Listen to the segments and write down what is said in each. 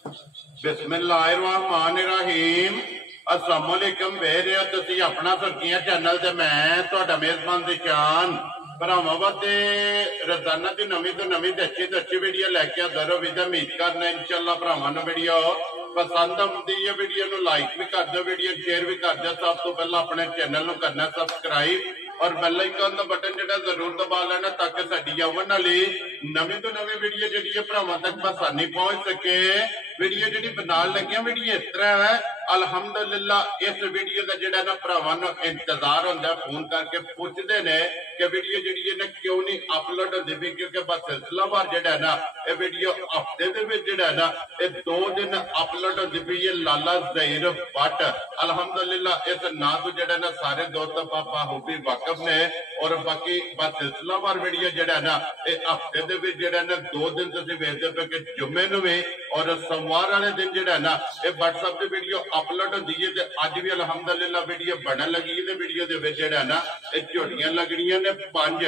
बिस्मिल्लाहिर्रहमानिर्रहीम। अस्सलामुअलैकुम। वेख रहे हो तुसीं अपना सुर्खियां चैनल ते मैं तुहाडा मेज़बान दिशान भरावां वास्ते रोजाना की नवीं तो अच्छी वीडियो लैके आंदा रहो। विद उम्मीद करना इंशाअल्लाह भरावां नूं वीडियो पसंद आउंदी है। वीडियो नूं लाइक भी कर दो, वीडियो शेयर भी कर दो। सब तो पहला अपने चैनल नूं करना सबसक्राइब और बेल आइकन का बटन जो जरूर दबा लेना ताकि साडी आवन वाली नवीं तो नवीं वीडियो जी भरावां तक आसानी पहुंच सके। वीडियो जी बना लगिया वीडियो इस तरह है। अलहमदुलिल्लाह इस वीडियो का जोड़ा ना भरावां नूं इंतजार होंदा, फोन करके पूछते ने कि वीडियो जी ने क्यों नहीं अपलोड होती पई, क्योंकि बस सिलसिलावार जोड़ा ना ये वीडियो हफ्ते जोड़ा ना ये 2 दिन अपलोड होती पई है। लाला ज़हीर भट्ट अलहमदुलिल्लाह इस ना तो जोड़ा ना सारे दोस्त पापा होबी वाकफ ने। और बाकी बस सिलसिलावार वीडियो जोड़ा ना ये हफ्ते जोड़ा ना 2 दिन तुसीं वेखदे पे कि जुम्मे नूं भी और सोमवार वाले दिन जोड़ा ना ये WhatsApp की वीडियो अपलोड होती है। तो अज भी अलहमदुलिल्लाह वीडियो बनन लगी है। वीडियो के जोड़ा ना ये झोटियां लगनियां ने पंज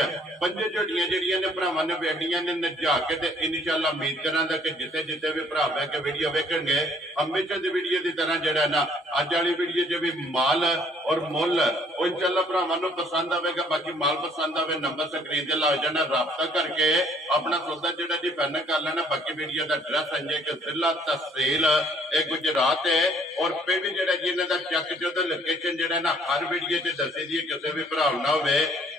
झोटियां जड़ियां ने भरावां ने वेखनियां ने नजा के ते इंशाअल्लाह उम्मीद करांगा कि जिते जिते भी भरा बह के वीडियो वेखणगे हमेशा की वीडियो की तरह जोड़ा ना अज वाली वीडियो जो भी माल और मुल वो इंशाअल्लाह भरावां नूं पसंद आवेगा। बाकी माल पसंद आवे नंबर स्क्रीन ते ला जाना, राबता करके अपना सौदा जोड़ा जी फाइनल कर लेना। बाकी वीडियो का एड्रैस है कि जिला तहसील गुजरात है और पिंड जोड़ा जी इन्हां दा चक जो लोकेशन जोड़ा ना हर वीडियो च दसी दी किसी भी भरा ना हो।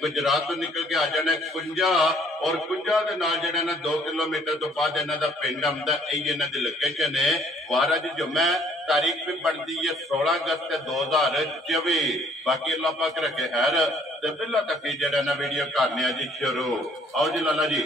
गुजरात तो निकल के आ जाना कुंजा और कुंजा के नाल जोड़ा ना 2 किलोमीटर तो बाद इन्हां दा पिंड आउंदा। यही इन्हां दी लोकेशन है। वार अज जुम्मा तारीख भी बनती है 16 अगस्त 2024। बाकी अल्लाह पाक रखे खैर ते बिल्ला तक जोड़ा ना वीडियो करने जी शुरू। आओ जी लाला जी।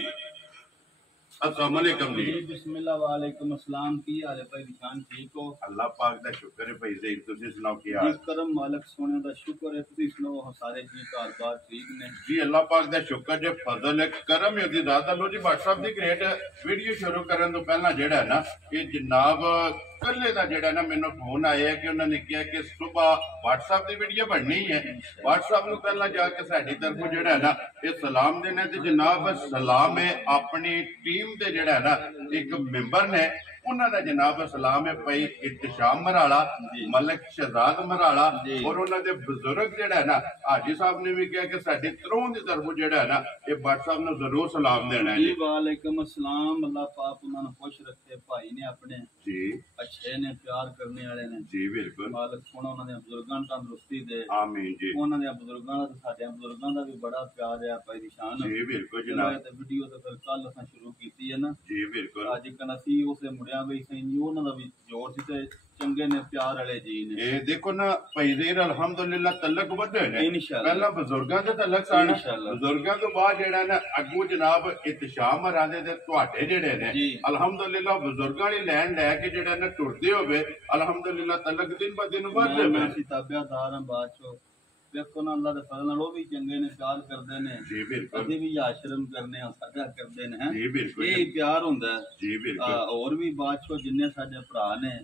अस्सलाम वालेकुम जी। बिस्मिल्लाह वालेकुम अस्सलाम। की हाल है भाई निशान? ठीक हो? अल्लाह पाक दा शुक्र है भाई ज़हीर, तुसी सुनाओ की हाल? जी करम मालिक सोने दा शुक्र है। तुसी सुनाओ सारे जी घर बार ठीक ने? जी अल्लाह पाक दा शुक्र जे फजल है करम है दी दादा लो जी। WhatsApp दी ग्रेट वीडियो शुरू करन तो पहला जेड़ा है ना ये जनाब कल्ले दा जेड़ा ना मैनू फोन आया है कि उन्होंने कहा कि सुबह WhatsApp दी वीडियो बननी है। WhatsApp नूं पहला जाके साडी तरफों जेड़ा है ना ये सलाम देना ते जनाब सलाम है अपनी टीम दे जेड़ा है ना एक मेंबर ने उन्हों का जनाब सलाम है भाई इत्तशाम मराड़ा, मलिक शहजाद मराड़ा और उन्होंने बुजुर्ग जेड़ा है ना हाजी साहब ने भी कहा कि साडी तरों की तरफ जेड़ा है ना ये WhatsApp नूं जरूर सलाम देना है जी। वालेकुम अस्सलाम। अल्लाह पाक उन्होंने खुश रखे। भाई ने अपने जी अच्छे ने प्यार करने वाले ने जी बिल्कुल। मालिक सोना उन्होंने बुजुर्गों तंदुरुस्ती दे। आमीन जी। उन्होंने बुजुर्गों का साडे बुजुर्गों का भी बड़ा प्यार है भाई निशान जी बिल्कुल जनाब। ते वीडियो तो फिर कल असां शुरू की है ना जी बिल्कुल। अज कनसी उसे मुड़िया भी सही उन्होंने भी जोर से ते चंगे ने प्यार वाले जी ने। ये देखो ना भाई ज़हीर अल्हम्दुलिल्लाह तलक वधे ने इंशाअल्लाह। पहला बुजुर्गों के तलक सन, इंशाअल्लाह। बुजुर्गों तो बाद जेड़ा ना अगू जनाब इत्तशाम मरादे दे तुहाडे जेड़े ने अल्हम्दुलिल्लाह बुजुर्गां दी लैन लैके जेड़ा ना टुरदे होवे अल्हम्दुलिल्लाह तलक दिन ब दिन वधदे पे। ਅਸੀਂ ਤਾਬਿਆਦਾਰ ਹਾਂ ਬਾਦਸ਼ਾਹ। ਵੇਖੋ ਨਾ ਅੱਲਾ ਦੇ ਫਜ਼ਲ ਨਾਲ ਉਹ ਵੀ ਚੰਗੇ ਨੇ ਪਿਆਰ ਕਰਦੇ ਨੇ। जी बिल्कुल। ਅਸੀਂ ਵੀ ਆਸ਼ਰਮ ਕਰਨੇ ਆ ਸਾਡਾ ਕਰਦੇ ਨੇ ਹੈ। जी बिल्कुल। ਇਹ ਪਿਆਰ ਹੁੰਦਾ ਹੈ। जी बिल्कुल। ਹੋਰ ਵੀ ਬਾਦਸ਼ਾਹ ਜਿੰਨੇ ਸਾਡੇ ਭਰਾ ਨੇ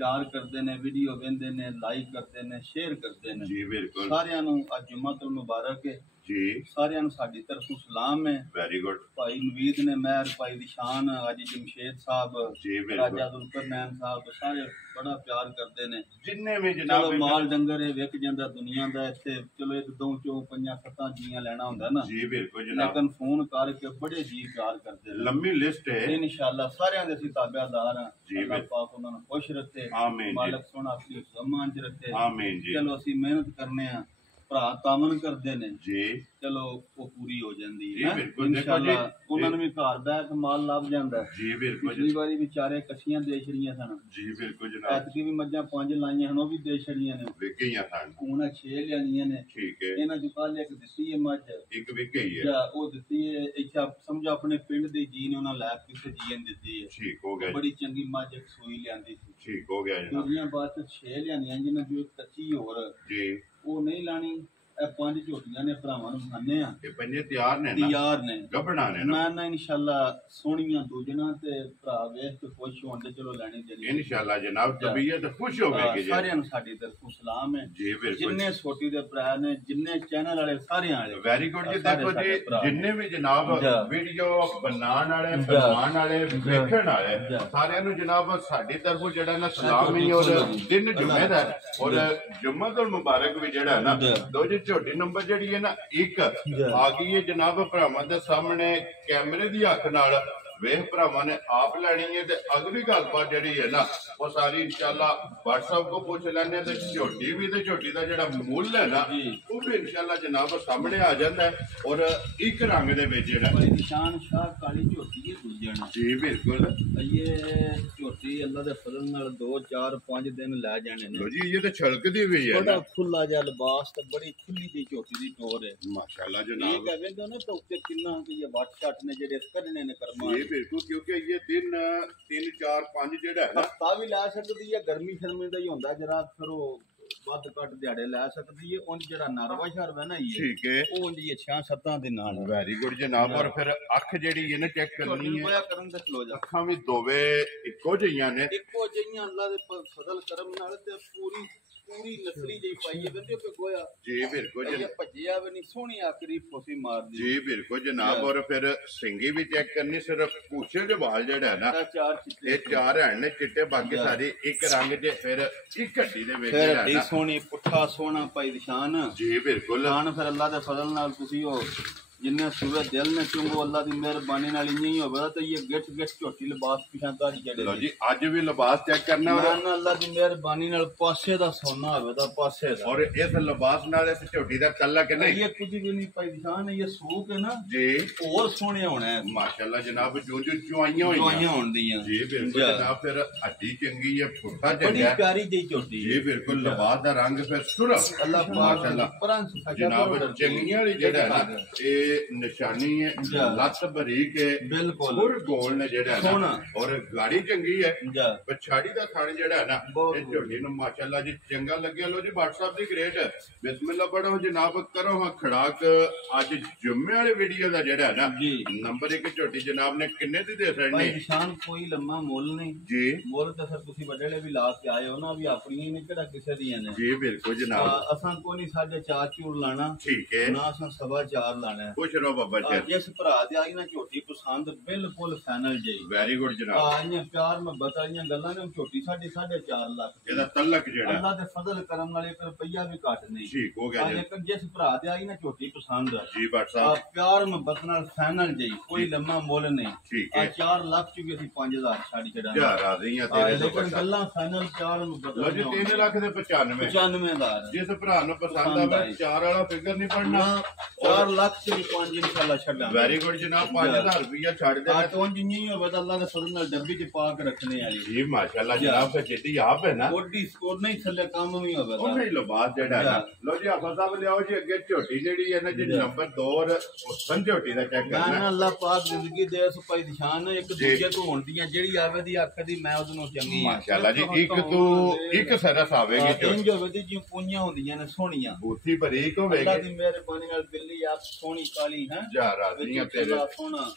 प्यार करते ने, वीडियो वेंदे ने, लाइक करते ने, शेयर करते ने। जी बिल्कुल। सारियां नूं अज जुम्मतुल मुबारक है जी। सारियां नूं साडी तरफों सलाम है। Very good. भाई नवीद ने मेहर, भाई दिशान, हाजी जमशेद साहब, जी बिल्कुल। राजा जुल्करनैन साहब सारे बड़ा प्यार करते ने। जिन्ने भी चलो जनाब माल डंगर है विक जांदा दुनिया दा इत्थे चलो एक दो चो पंजा सत्तां जियां लेना हुंदा ना। जी बिल्कुल जनाब। लेकिन फोन करके बड़े जी प्यार करते हैं। लंबी लिस्ट है इंशाअल्लाह सारियां दे असीं ताबेदार हां। जी अल्लाह पाक उन्हां नूं खुश रखे, आमीन जी। मालिक सोना अपनी सम्मान च रखे। आमीन जी। चलो असीं मेहनत करने हां, भरा तामन करते ने जी। चलो वो पूरी हो जाती जी है बिल्कुल। देखो जी इंशाअल्लाह उन्होंने भी घर बैठ के माल लभ जाता है। जी बिल्कुल। पिछली बारी बेचारे कछियां दे छड़ियां सन। जी बिल्कुल जनाब। ऐतकी भी मज्जां 5 लाइयां हन, वो भी दे छड़ियां ने। विक गईयां सन। हुण 6 लियानियां ने। ठीक है। इन्हां चों कल एक दित्ती है मज्झ, एक विक गई है। या वो दित्ती है इत्थे समझो अपने पिंड दे जी ने उन्हां लैब किसे जी ने दित्ती है। ठीक हो गया। बड़ी चंगी मज्झ एक सूई लियांदी सी। ठीक हो गया जनाब। दूजियां बाद 6 लियानियां जिन्हां जो कच्ची होर जी वो नहीं लानी। ਇਹ 5 ਝੋਟੀਆਂ ਨੇ ਭਰਾਵਾਂ ਨੂੰ ਖਾਣੇ ਆ ਇਹ ਪੰਜੇ ਤਿਆਰ ਨੇ ਨਾ ਤਿਆਰ ਨੇ ਗੱਭਣਾ ਨੇ ਨਾ ਮੈਂ ਨਾ ਇਨਸ਼ਾਅੱਲਾ ਸੋਹਣੀਆਂ ਦੂਜਣਾ ਤੇ ਭਰਾ ਵੇਖ ਕੇ ਖੁਸ਼ ਹੋਣ ਤੇ ਚਲੋ ਲੈਣੀ ਦੇਣੀ ਇਨਸ਼ਾਅੱਲਾ ਜਨਾਬ ਤਬੀਅਤ ਖੁਸ਼ ਹੋਵੇਗੀ ਜੀ ਸਾਰਿਆਂ ਨੂੰ ਸਾਡੀ ਤਰਫੋਂ ਸਲਾਮ ਹੈ ਜੀ ਬਿਲਕੁਲ ਜਿੰਨੇ ਛੋਟੀ ਦੇ ਭਰਾ ਨੇ ਜਿੰਨੇ ਚੈਨਲ ਵਾਲੇ ਸਾਰਿਆਂ ਵਾਲੇ ਵੈਰੀ ਗੁੱਡ ਜੀ ਦੇਖੋ ਜੀ ਜਿੰਨੇ ਵੀ ਜਨਾਬ ਵੀਡੀਓ ਬਣਾਉਣ ਵਾਲੇ ਬਣਾਉਣ ਵਾਲੇ ਵੇਖਣ ਵਾਲੇ ਸਾਰਿਆਂ ਨੂੰ ਜਨਾਬ ਸਾਡੀ ਤਰਫੋਂ ਜਿਹੜਾ ਨਾ ਸਲਾਮ ਹੀ ਔਰ ਦਿਨ ਜੁਮੇ ਦਾ ਔਰ ਜੁਮਅਤੁਲ ਮੁਬਾਰਕ ਵੀ ਜਿਹੜਾ ਨਾ ਦੋ ਜੀ ਝੋਟੀ ਨੰਬਰ ਜਿਹੜੀ ਹੈ ਨਾ 1 ਆ ਗਈ ਹੈ ਜਨਾਬ ਭਰਾਵਾਂ ਦੇ ਸਾਹਮਣੇ ਕੈਮਰੇ ਦੀ ਅੱਖ ਨਾਲ ਵੇਖ ਭਰਾਵਾਂ ਨੇ ਆਪ ਲੈਣੀ ਹੈ ਤੇ ਅਗਲੀ ਗੱਲਬਾਤ ਜਿਹੜੀ ਹੈ ਨਾ ਉਹ ਸਾਰੀ ਇਨਸ਼ਾਅੱਲਾ WhatsApp ਕੋ ਪੁੱਛ ਲੈਣੇ ਤੇ ਝੋਟੀ ਵੀ ਤੇ ਝੋਟੀ ਦਾ ਜਿਹੜਾ ਮੁੱਲ ਹੈ ਨਾ ਉਹ ਵੀ ਇਨਸ਼ਾਅੱਲਾ ਜਨਾਬ ਸਾਹਮਣੇ ਆ ਜਾਂਦਾ ਹੈ ਔਰ ਇੱਕ ਰੰਗ ਦੇ ਵਿੱਚ ਜਿਹੜਾ ਨਿਸ਼ਾਨ ਸ਼ਾਹ ਕਾਲੀ ਝੋਟੀ ਹੈ ਦੂਜਣ ਜੀ ਬਿਲਕੁਲ ਇਹ ਝੋਟੀ ਅੱਲਾ ਦੇ ਫਜ਼ਲ ਨਾਲ 2 4 5 ਦਿਨ ਲੈ ਜਾਣੇ ਨੇ ਲੋ ਜੀ ਇਹ ਤੇ ਛਲਕਦੀ ਵੀ ਹੈ ਬੜਾ ਖੁੱਲਾ ਜਿਹਾ ਲਿਬਾਸ ਤੇ ਬੜੀ ਖੁੱਲੀ ਦੀ ਝੋਟੀ ਦੀ ਟੋਰ ਹੈ ਮਾਸ਼ਾਅੱਲਾ ਇਹ ਜਨਾਬ ਕਹਿੰਦੇ ਨਾ ਤਾਂ ਉੱਤੇ ਕਿੰਨਾ ਕਿ ਇਹ ਵੱਟ ਛੱਟ ਨੇ ਜਿਹੜੇ ਕੱਢਣੇ ਨੇ ਕਰਮਾਂ ਇਹ ਬਿਲਕੁਲ ਕਿਉਂਕਿ ਇਹ ਦਿਨ 3 4 5 ਜਿਹੜਾ ਹੈ ਨਾ ਹਫਤਾ ਵੀ ਲੈ ਸਕਦੀ ਹੈ ਗਰਮੀ ਸ਼ਰਮੀ ਦਾ ਹੀ ਹੁੰਦਾ ਜਰਾ ਫਿਰ ਉਹ ਵੱਧ ਘੱਟ ਦਿਹਾੜੇ ਲੈ ਸਕਦੀ ਹੈ ਉਂਝ ਜਿਹੜਾ ਨਰਵਾ ਸ਼ਰਮ ਹੈ ਨਾ ਇਹ ਠੀਕ ਹੈ ਉਹ ਉਂਝ 6-7 ਦੇ ਨਾਲ ਵੈਰੀ ਗੁੱਡ ਜਨਾਬ ਔਰ ਫਿਰ ਅੱਖ ਜਿਹੜੀ ਹੈ ਨਾ ਚੈੱਕ ਕਰਨੀ ਹੈ ਕਰਨ ਤੇ ਖਲੋ ਜਾ ਅੱਖਾਂ ਵੀ ਦੋਵੇਂ ਇੱਕੋ ਜਿਹੀਆਂ ਨੇ ਇੱਕੋ ਜਿਹੀਆਂ ਅੱਲਾ ਦੇ ਫਜ਼ਲ ਕਰਮ ਨਾਲ ਤੇ ਪੂਰੀ ਨਸਲੀ ਜਿਹੀ ਪਾਈ ਹੈ ਬੰਦੇ ਤੇ ਗੋਇਆ ਜੀ ਬਿਲਕੁਲ ਇਹ ਭੱਜਿਆ ਵੀ ਨਹੀਂ ਸੋਹਣੀ ਆਖਰੀ ਫੋਸੀ ਮਾਰਦੀ ਜੀ ਬਿਲਕੁਲ ਜਨਾਬ ਔਰ ਫਿਰ ਸਿੰਗੀ ਵੀ ਚੈੱਕ ਕਰਨੀ ਸਿਰਫ ਪੂਛੇ ਦੇ ਵਾਲ ਜਿਹੜਾ ਹੈ ਨਾ ਇਹ 4 ਹਨ ਨੇ ਚਿੱਟੇ ਬਾਕੀ ਸਾਰੇ ਇੱਕ ਰੰਗ ਦੇ ਫਿਰ ਇੱਕ ਹੱਡੀ ਦੇ ਵਿੱਚ ਜਿਹੜਾ ਹੈ ਨਾ ਸੋਹਣੀ ਪੁੱਠਾ ਸੋਹਣਾ ਪਾਈ ਨਿਸ਼ਾਨ ਜੀ ਬਿਲਕੁਲ ਨਿਸ਼ਾਨ ਫਿਰ ਅੱਲਾ ਦੇ ਫਜ਼ਲ ਨਾਲ ਤੁਸੀਂ ਉਹ ਜਿੰਨੇ ਸੂਬੇ ਦਿਲ ਨੇ ਚੁੰਗੋ ਅੱਲਾ ਦੀ ਮਿਹਰਬਾਨੀ ਨਾਲ ਇੰਜ ਹੀ ਹੋਵੇ ਤਾਂ ਇਹ ਗਿੱਠ ਝੋਟੀ ਲਿਬਾਸ ਪਿਛਾਂ ਤਾਂ ਜਿਹੜੇ ਲੋ ਜੀ ਅੱਜ ਵੀ ਲਿਬਾਸ ਚੈੱਕ ਕਰਨਾ ਔਰ ਅੱਲਾ ਦੀ ਮਿਹਰਬਾਨੀ ਨਾਲ ਪਾਸੇ ਦਾ ਸੋਨਾ ਹੋਵੇ ਤਾਂ ਪਾਸੇ ਦਾ ਔਰ ਇਸ ਲਿਬਾਸ ਨਾਲ ਇਸ ਝੋਟੀ ਦਾ ਕੱਲਾ ਕਿ ਨਹੀਂ ਇਹ ਕੁਝ ਵੀ ਨਹੀਂ ਪਾਈ ਨਿਸ਼ਾਨ ਇਹ ਸੂਕ ਹੈ ਨਾ ਜੀ ਹੋਰ ਸੋਹਣੇ ਹੋਣਾ ਹੈ ਮਾਸ਼ਾਅੱਲਾ ਜਨਾਬ ਜੋ ਚੁਆਈਆਂ ਹੋਣ ਦੀਆਂ ਜੀ ਬਿਲਕੁਲ ਜਨਾਬ ਫਿਰ ਹੱਡੀ ਚੰਗੀ ਹੈ ਪੁੱਠਾ ਬੜੀ ਚੰਗਾ ਪਿਆਰੀ ਜਿਹੀ ਝੋਟੀ ਜੀ ਬਿਲਕੁਲ ਲਿਬਾਸ ਦਾ ਰੰਗ ਫਿਰ ਸੁਰਖ ਅੱਲਾ ਮਾਸ਼ਾਅੱਲਾ ਜਨਾਬ ਚੰਗੀਆਂ ਵਾਲੀ ਜਿਹੜਾ ਹੈ ਨਾ ਇਹ ਨਿਸ਼ਾਨੀ ਹੈ ਲੱਤ ਬਰੀਕ ਹੈ ਬਿਲਕੁਲ ਹੋਰ ਗੋਲ ਨੇ ਜਿਹੜਾ ਸੋਹਣਾ ਔਰ ਗਾੜੀ ਚੰਗੀ ਹੈ ਪਛਾੜੀ ਦਾ ਥਣ ਜਿਹੜਾ ਹੈ ਨਾ ਇਹ ਝੋਟੀ ਨੂੰ ਮਾਸ਼ਾਅੱਲਾ ਜੀ ਚੰਗਾ ਲੱਗਿਆ ਲੋ ਜੀ WhatsApp ਦੀ ਗ੍ਰੇਟ ਬਿਸਮਿਲ੍ਲਾ ਪੜੋ ਜਨਾਬ ਕਰੋ ਹਾਂ ਖੜਾਕ ਅੱਜ ਜੁਮੇ ਵਾਲੇ ਵੀਡੀਓ ਦਾ ਜਿਹੜਾ ਹੈ ਨਾ ਨੰਬਰ 1 ਝੋਟੀ ਜਨਾਬ ਨੇ ਕਿੰਨੇ ਦੀ ਦੇ ਸਕਣੀ ਭਾਈ ਨਿਸ਼ਾਨ ਕੋਈ ਲੰਮਾ ਮੁੱਲ ਨਹੀਂ ਜੀ ਮੁੱਲ ਤਾਂ ਸਰ ਤੁਸੀਂ ਵੱਡੇ ਵੀ ਲਾ ਕੇ ਆਏ ਹੋ ਨਾ ਵੀ ਆਪਣੀਆਂ ਨੇ ਕਿਹੜਾ ਕਿਸੇ ਦੀਆਂ ਨੇ ਜੀ ਬਿਲਕੁਲ ਜਨਾਬ ਅਸਾਂ ਕੋਈ ਨਹੀਂ 4.5 ਚੂਰ ਲਾਣਾ ਠੀਕ ਹੈ ਨਾ ਅਸਾਂ 4.5 ਲਾਣਾ ਖੁਸ਼ ਰਹੋ ਬਾਬਾ ਜੀ ਜਿਸ ਭਰਾ ਦੇ ਆਈ ਨਾ ਝੋਟੀ ਪਸੰਦ ਬਿਲਕੁਲ ਫਾਈਨਲ ਜਈ ਵੈਰੀ ਗੁੱਡ ਜਨਾਬ ਆਈਆਂ ਪਿਆਰ ਮੁਹੱਬਤ ਵਾਲੀਆਂ ਗੱਲਾਂ ਨੇ ਝੋਟੀ 4.5 ਲੱਖ ਇਹਦਾ ਤਲਕ ਜਿਹੜਾ ਅੱਲਾ ਦੇ ਫਜ਼ਲ ਕਰਮ ਨਾਲ 1 ਰੁਪਈਆ ਵੀ ਘੱਟ ਨਹੀਂ ਠੀਕ ਹੋ ਗਿਆ ਜੀ ਲੇਕਿਨ ਜਿਸ ਭਰਾ ਦੇ ਆਈ ਨਾ ਝੋਟੀ ਪਸੰਦ ਜੀ WhatsApp ਪਿਆਰ ਮੁਹੱਬਤ ਨਾਲ ਫਾਈਨਲ ਜਈ ਕੋਈ ਲੰਮਾ ਮੁੱਲ ਨਹੀਂ ਠੀਕ ਹੈ 4 ਲੱਖ ਚ ਵੀ ਅਸੀਂ 5000 ਛੱਡ ਛੱਡਾਂਗੇ ਯਾਰ ਰਾਜ਼ੀ ਆ ਤੇਰੇ ਤੋਂ ਲੇਕਿਨ ਗੱਲਾਂ ਫਾਈਨਲ ਪਿਆਰ ਮੁਹੱਬਤ ਲੋ ਜੀ 3 ਲੱਖ ਦੇ 95000 ਜਿਸ ਭਰਾ ਨੂੰ ਪਸੰਦ ਆਵੇ 4 ਵਾਲਾ ਫਿਗਰ ਨਹੀਂ ਪੜਨਾ 4 ਲੱਖ ਚ ਵੀ 5 ਇਨਸ਼ਾਅੱਲਾ ਛੱਡਾਂਗੇ ਵੈਰੀ ਗੁੱਡ ਜਨਾਬ 5000 ਰੁਪਇਆ ਛੱਡ ਦੇ ਤੋਂ ਜਿੰਨੀ ਹੋਵੇ ਤਾਂ ਅੱਲਾ ਦੇ ਫਜ਼ਲ ਨਾਲ ਡੱਬੀ ਚ ਪਾ ਕੇ ਰੱਖਣੇ ਵਾਲੀ ਜੀ ਮਾਸ਼ਾਅੱਲਾ ਜਨਾਬ ਫਿਰ ਜਿੱਦੀ ਆਪ ਹੈ ਨਾ ਕੋਡੀ ਸਕੋਰ ਨਹੀਂ ਥੱਲੇ ਕੰਮ ਵੀ ਹੋਵੇ ਉਹ ਨਹੀਂ ਲਿਬਾਸ ਜਿਹੜਾ ਹੈ ਲੋ ਜੀ ਆਫਾ ਸਾਹਿਬ ਲਿਆਓ ਜੀ ਅੱਗੇ ਝੋਟੀ ਜਿਹੜੀ ਹੈ ਨਾ ਜੀ ਨੰਬਰ 2 ਉਸਨ ਝੋਟੀ ਦਾ ਚੈੱਕ ਕਰਨਾ ਮੈਂ ਅੱਲਾ ਪਾਕ ਜ਼ਿੰਦਗੀ ਦੇ ਸੁਪਾਈ ਨਿਸ਼ਾਨ ਇੱਕ ਦੂਜੇ ਤੋਂ ਹੁੰਦੀਆਂ ਜਿਹੜੀ ਆਵੇ ਦੀ ਅੱਖ ਦੀ ਮੈਂ ਉਹਨੂੰ ਚੰਗੀ ਮਾਸ਼ਾਅੱਲਾ ਜੀ ਇੱਕ ਤੋਂ ਇੱਕ ਸਰਸ ਆਵੇਗੀ ਇੰਜ ਹੋਵੇ ਦੀ ਜਿਉਂ ਪੁੰਨੀਆਂ ਹੁੰਦੀਆਂ ਨੇ ਸੋਹਣੀਆਂ ਬੂਥੀ ਬਰੀਕ ਹੋਵੇਗੀ ਅੱਲਾ ਦੀ ਮਿਹਰਬਾਨੀ ਨਾਲ ਬਿੱਲੀ ਆਪ ਸੋਹਣੀ ਕਾਲੀ ਹੈ ਜਾ ਰਾਜ਼ੀਆਂ ਤੇਰੇ